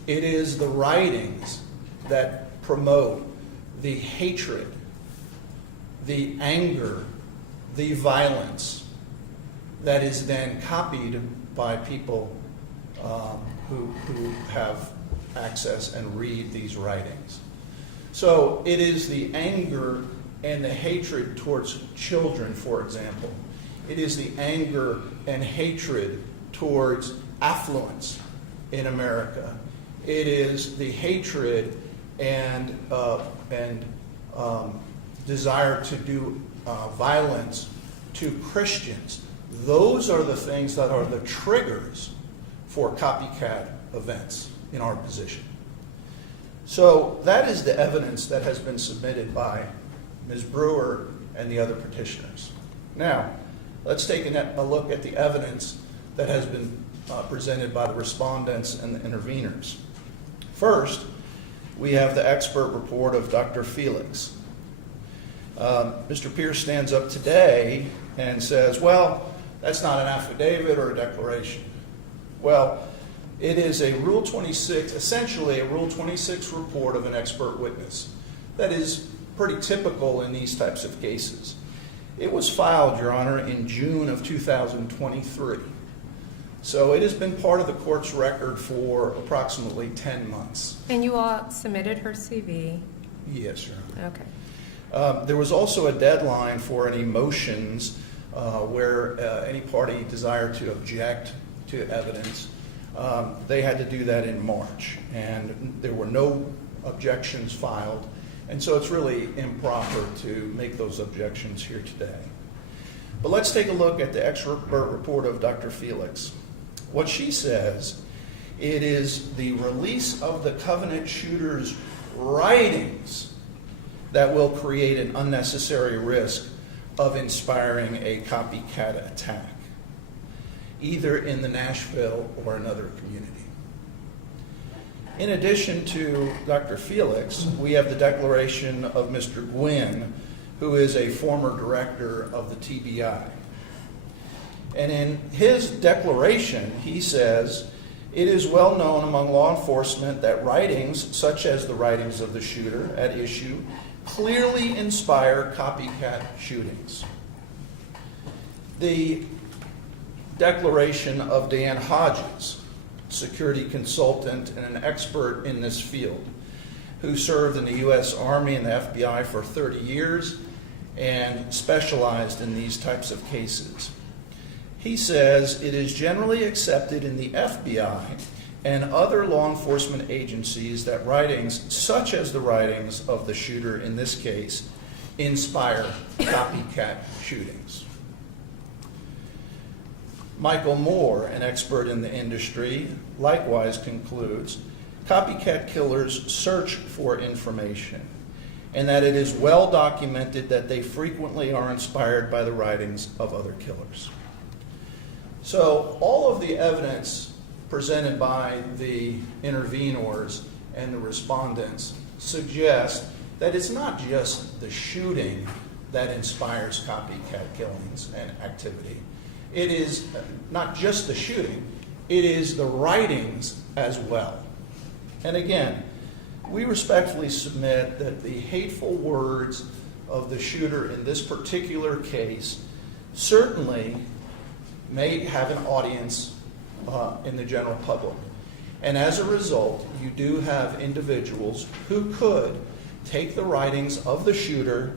It is the writings that promote the hatred, the anger, the violence that is then copied by people who have access and read these writings. So it is the anger and the hatred towards children, for example. It is the anger and hatred towards affluence in America. It is the hatred and desire to do violence to Christians. Those are the things that are the triggers for copycat events in our position. So that is the evidence that has been submitted by Ms. Brewer and the other petitioners. Now, let's take a look at the evidence that has been presented by the respondents and the interveners. First, we have the expert report of Dr. Felix. Mr. Pierce stands up today and says, well, that's not an affidavit or a declaration. Well, it is a Rule 26, essentially a Rule 26 report of an expert witness. That is pretty typical in these types of cases. It was filed, Your Honor, in June of 2023. So it has been part of the court's record for approximately 10 months. And you all submitted her CV? Yes, Your Honor. Okay. There was also a deadline for any motions where any party desired to object to evidence. They had to do that in March, and there were no objections filed, and so it's really improper to make those objections here today. But let's take a look at the expert report of Dr. Felix. What she says, it is the release of the Covenant shooter's writings that will create an unnecessary risk of inspiring a copycat attack, either in the Nashville or another community. In addition to Dr. Felix, we have the declaration of Mr. Gwynn, who is a former director of the TBI. And in his declaration, he says, it is well known among law enforcement that writings, such as the writings of the shooter at issue, clearly inspire copycat shootings. The declaration of Dan Hodges, security consultant and an expert in this field, who served in the U.S. Army and the FBI for 30 years and specialized in these types of cases. He says it is generally accepted in the FBI and other law enforcement agencies that writings, such as the writings of the shooter in this case, inspire copycat shootings. Michael Moore, an expert in the industry, likewise concludes copycat killers search for information and that it is well documented that they frequently are inspired by the writings of other killers. So all of the evidence presented by the intervenors and the respondents suggest that it's not just the shooting that inspires copycat killings and activity. It is not just the shooting, it is the writings as well. And again, we respectfully submit that the hateful words of the shooter in this particular case certainly may have an audience in the general public. And as a result, you do have individuals who could take the writings of the shooter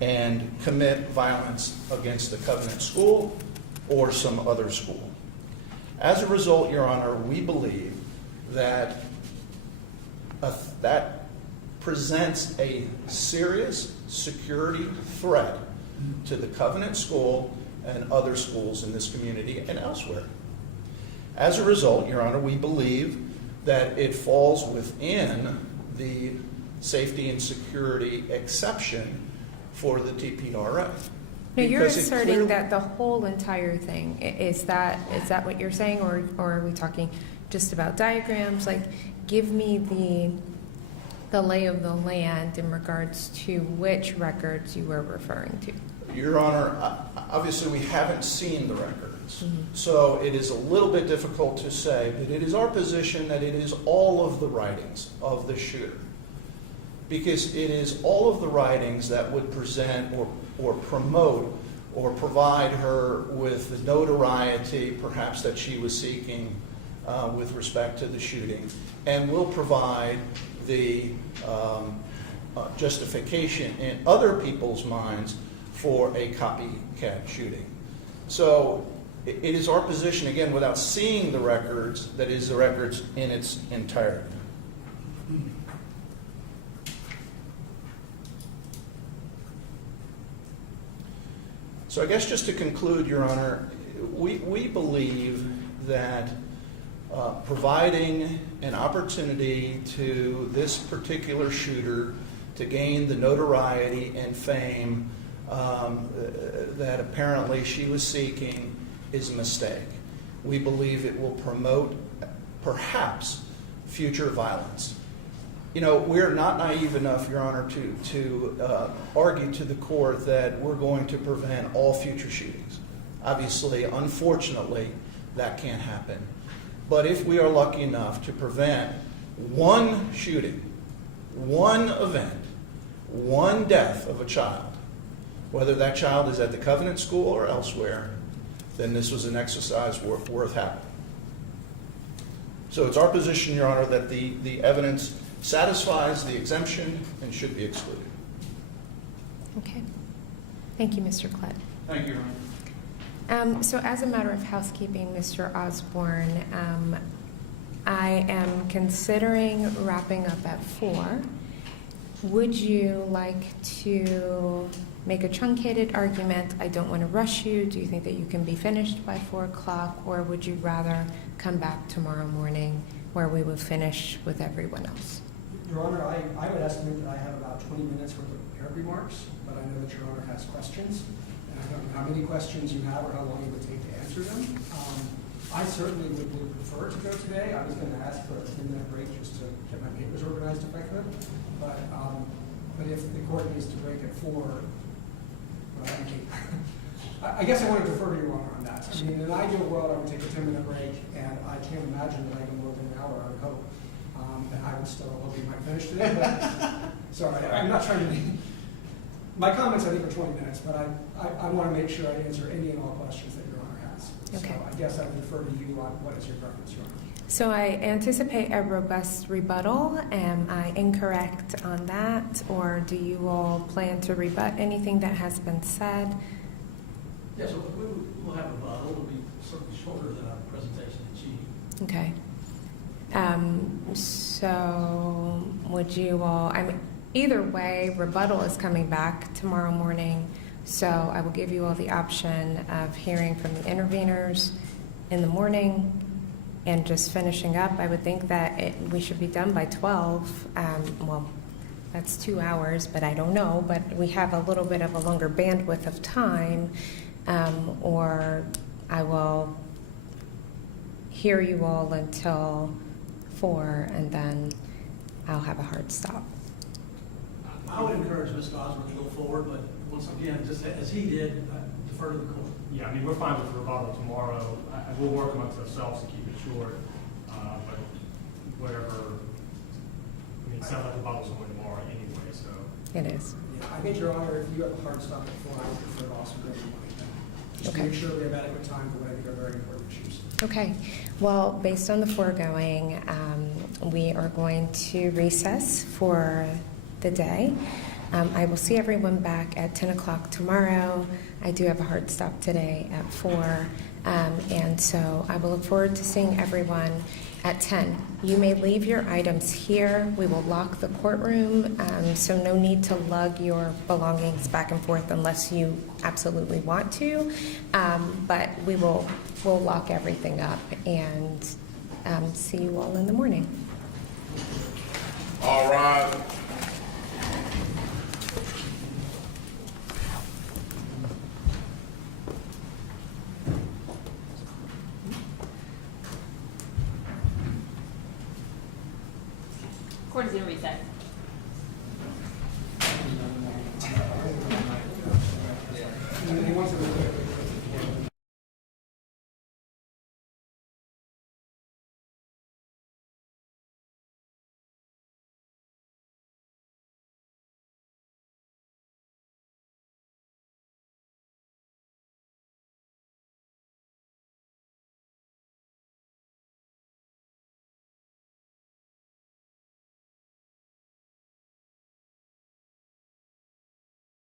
and commit violence against the Covenant School or some other school. As a result, Your Honor, we believe that that presents a serious security threat to the Covenant School and other schools in this community and elsewhere. As a result, Your Honor, we believe that it falls within the safety and security exception for the TPRA. Now, you're Because it asserting clearly- that the whole entire thing, is that what you're saying, or are we talking just about diagrams? Like, give me the lay of the land in regards to which records you were referring to. Your Honor, obviously, we haven't seen the records, so it is a little bit difficult to say, but it is our position that it is all of the writings of the shooter, because it is all of the writings that would present or promote or provide her with the notoriety perhaps that she was seeking with respect to the shooting, and will provide the justification in other people's minds for a copycat shooting. So it is our position, again, without seeing the records, that is the records in its entirety. So I guess just to conclude, Your Honor, we believe that providing an opportunity to this particular shooter to gain the notoriety and fame that apparently she was seeking is a mistake. We believe it will promote perhaps future violence. You know, we're not naive enough, Your Honor, to argue to the court that we're going to prevent all future shootings. Obviously, unfortunately, that can't happen. But if we are lucky enough to prevent one shooting, one event, one death of a child, whether that child is at the Covenant School or elsewhere, then this was an exercise worth having. So it's our position, Your Honor, that the evidence satisfies the exemption and should be excluded. Okay. Thank you, Mr. Klett. Thank you, Your Honor. So as a matter of housekeeping, Mr. Osborne, I am considering wrapping up at 4. Would you like to make a truncated argument? I don't want to rush you. Do you think that you can be finished by 4 o'clock, or would you rather come back tomorrow morning where we will finish with everyone else? Your Honor, I would estimate that I have about 20 minutes worth of prepared remarks, but I know that Your Honor has questions, and I don't know how many questions you have or how long it would take to answer them. I certainly would prefer to go today. I was going to ask for a 10-minute break just to get my papers organized if I could, but if the court needs to break at 4, well, I guess I want to defer to Your Honor on that. I mean, in an ideal world, I would take a 10-minute break, and I can't imagine that I can more than an hour, I would hope. And I would still hope you might finish today, but sorry, I'm not trying to be. My comments, I think, are 20 minutes, but I want to make sure I answer any and all questions that Your Honor has. Okay. So I guess I would defer to you on what is your preference, Your Honor. So I anticipate a robust rebuttal. Am I incorrect on that, or do you all plan to rebut anything that has been said? Yes, we'll have a rebuttal. It'll be certainly shorter than our presentation that she. Okay. So would you all, I mean, either way, rebuttal is coming back tomorrow morning, so I will give you all the option of hearing from the interveners in the morning and just finishing up. I would think that we should be done by 12. Well, that's 2 hours, but I don't know, but we have a little bit of a longer bandwidth of time, or I will hear you all until 4, and then I'll have a hard stop. I would encourage Mr. Osborne to go forward, but once again, just as he did, defer to the court. Yeah, I mean, we're fine with rebuttal tomorrow. I will work amongst ourselves to keep it short, but whatever, I mean, it sounds like rebuttals only tomorrow anyway, so. It is. Yeah, I think, Your Honor, if you have a hard stop at 4, I would prefer to also go to the morning. Just to Okay. make sure we have adequate time for what I think are very important issues. Okay. Well, based on the foregoing, we are going to recess for the day. I will see everyone back at 10 o'clock tomorrow. I do have a hard stop today at 4, and so I will look forward to seeing everyone at 10. You may leave your items here. We will lock the courtroom, so no need to lug your belongings back and forth unless you absolutely want to, but we'll lock everything up and see you all in the morning. All right. Court is in recess.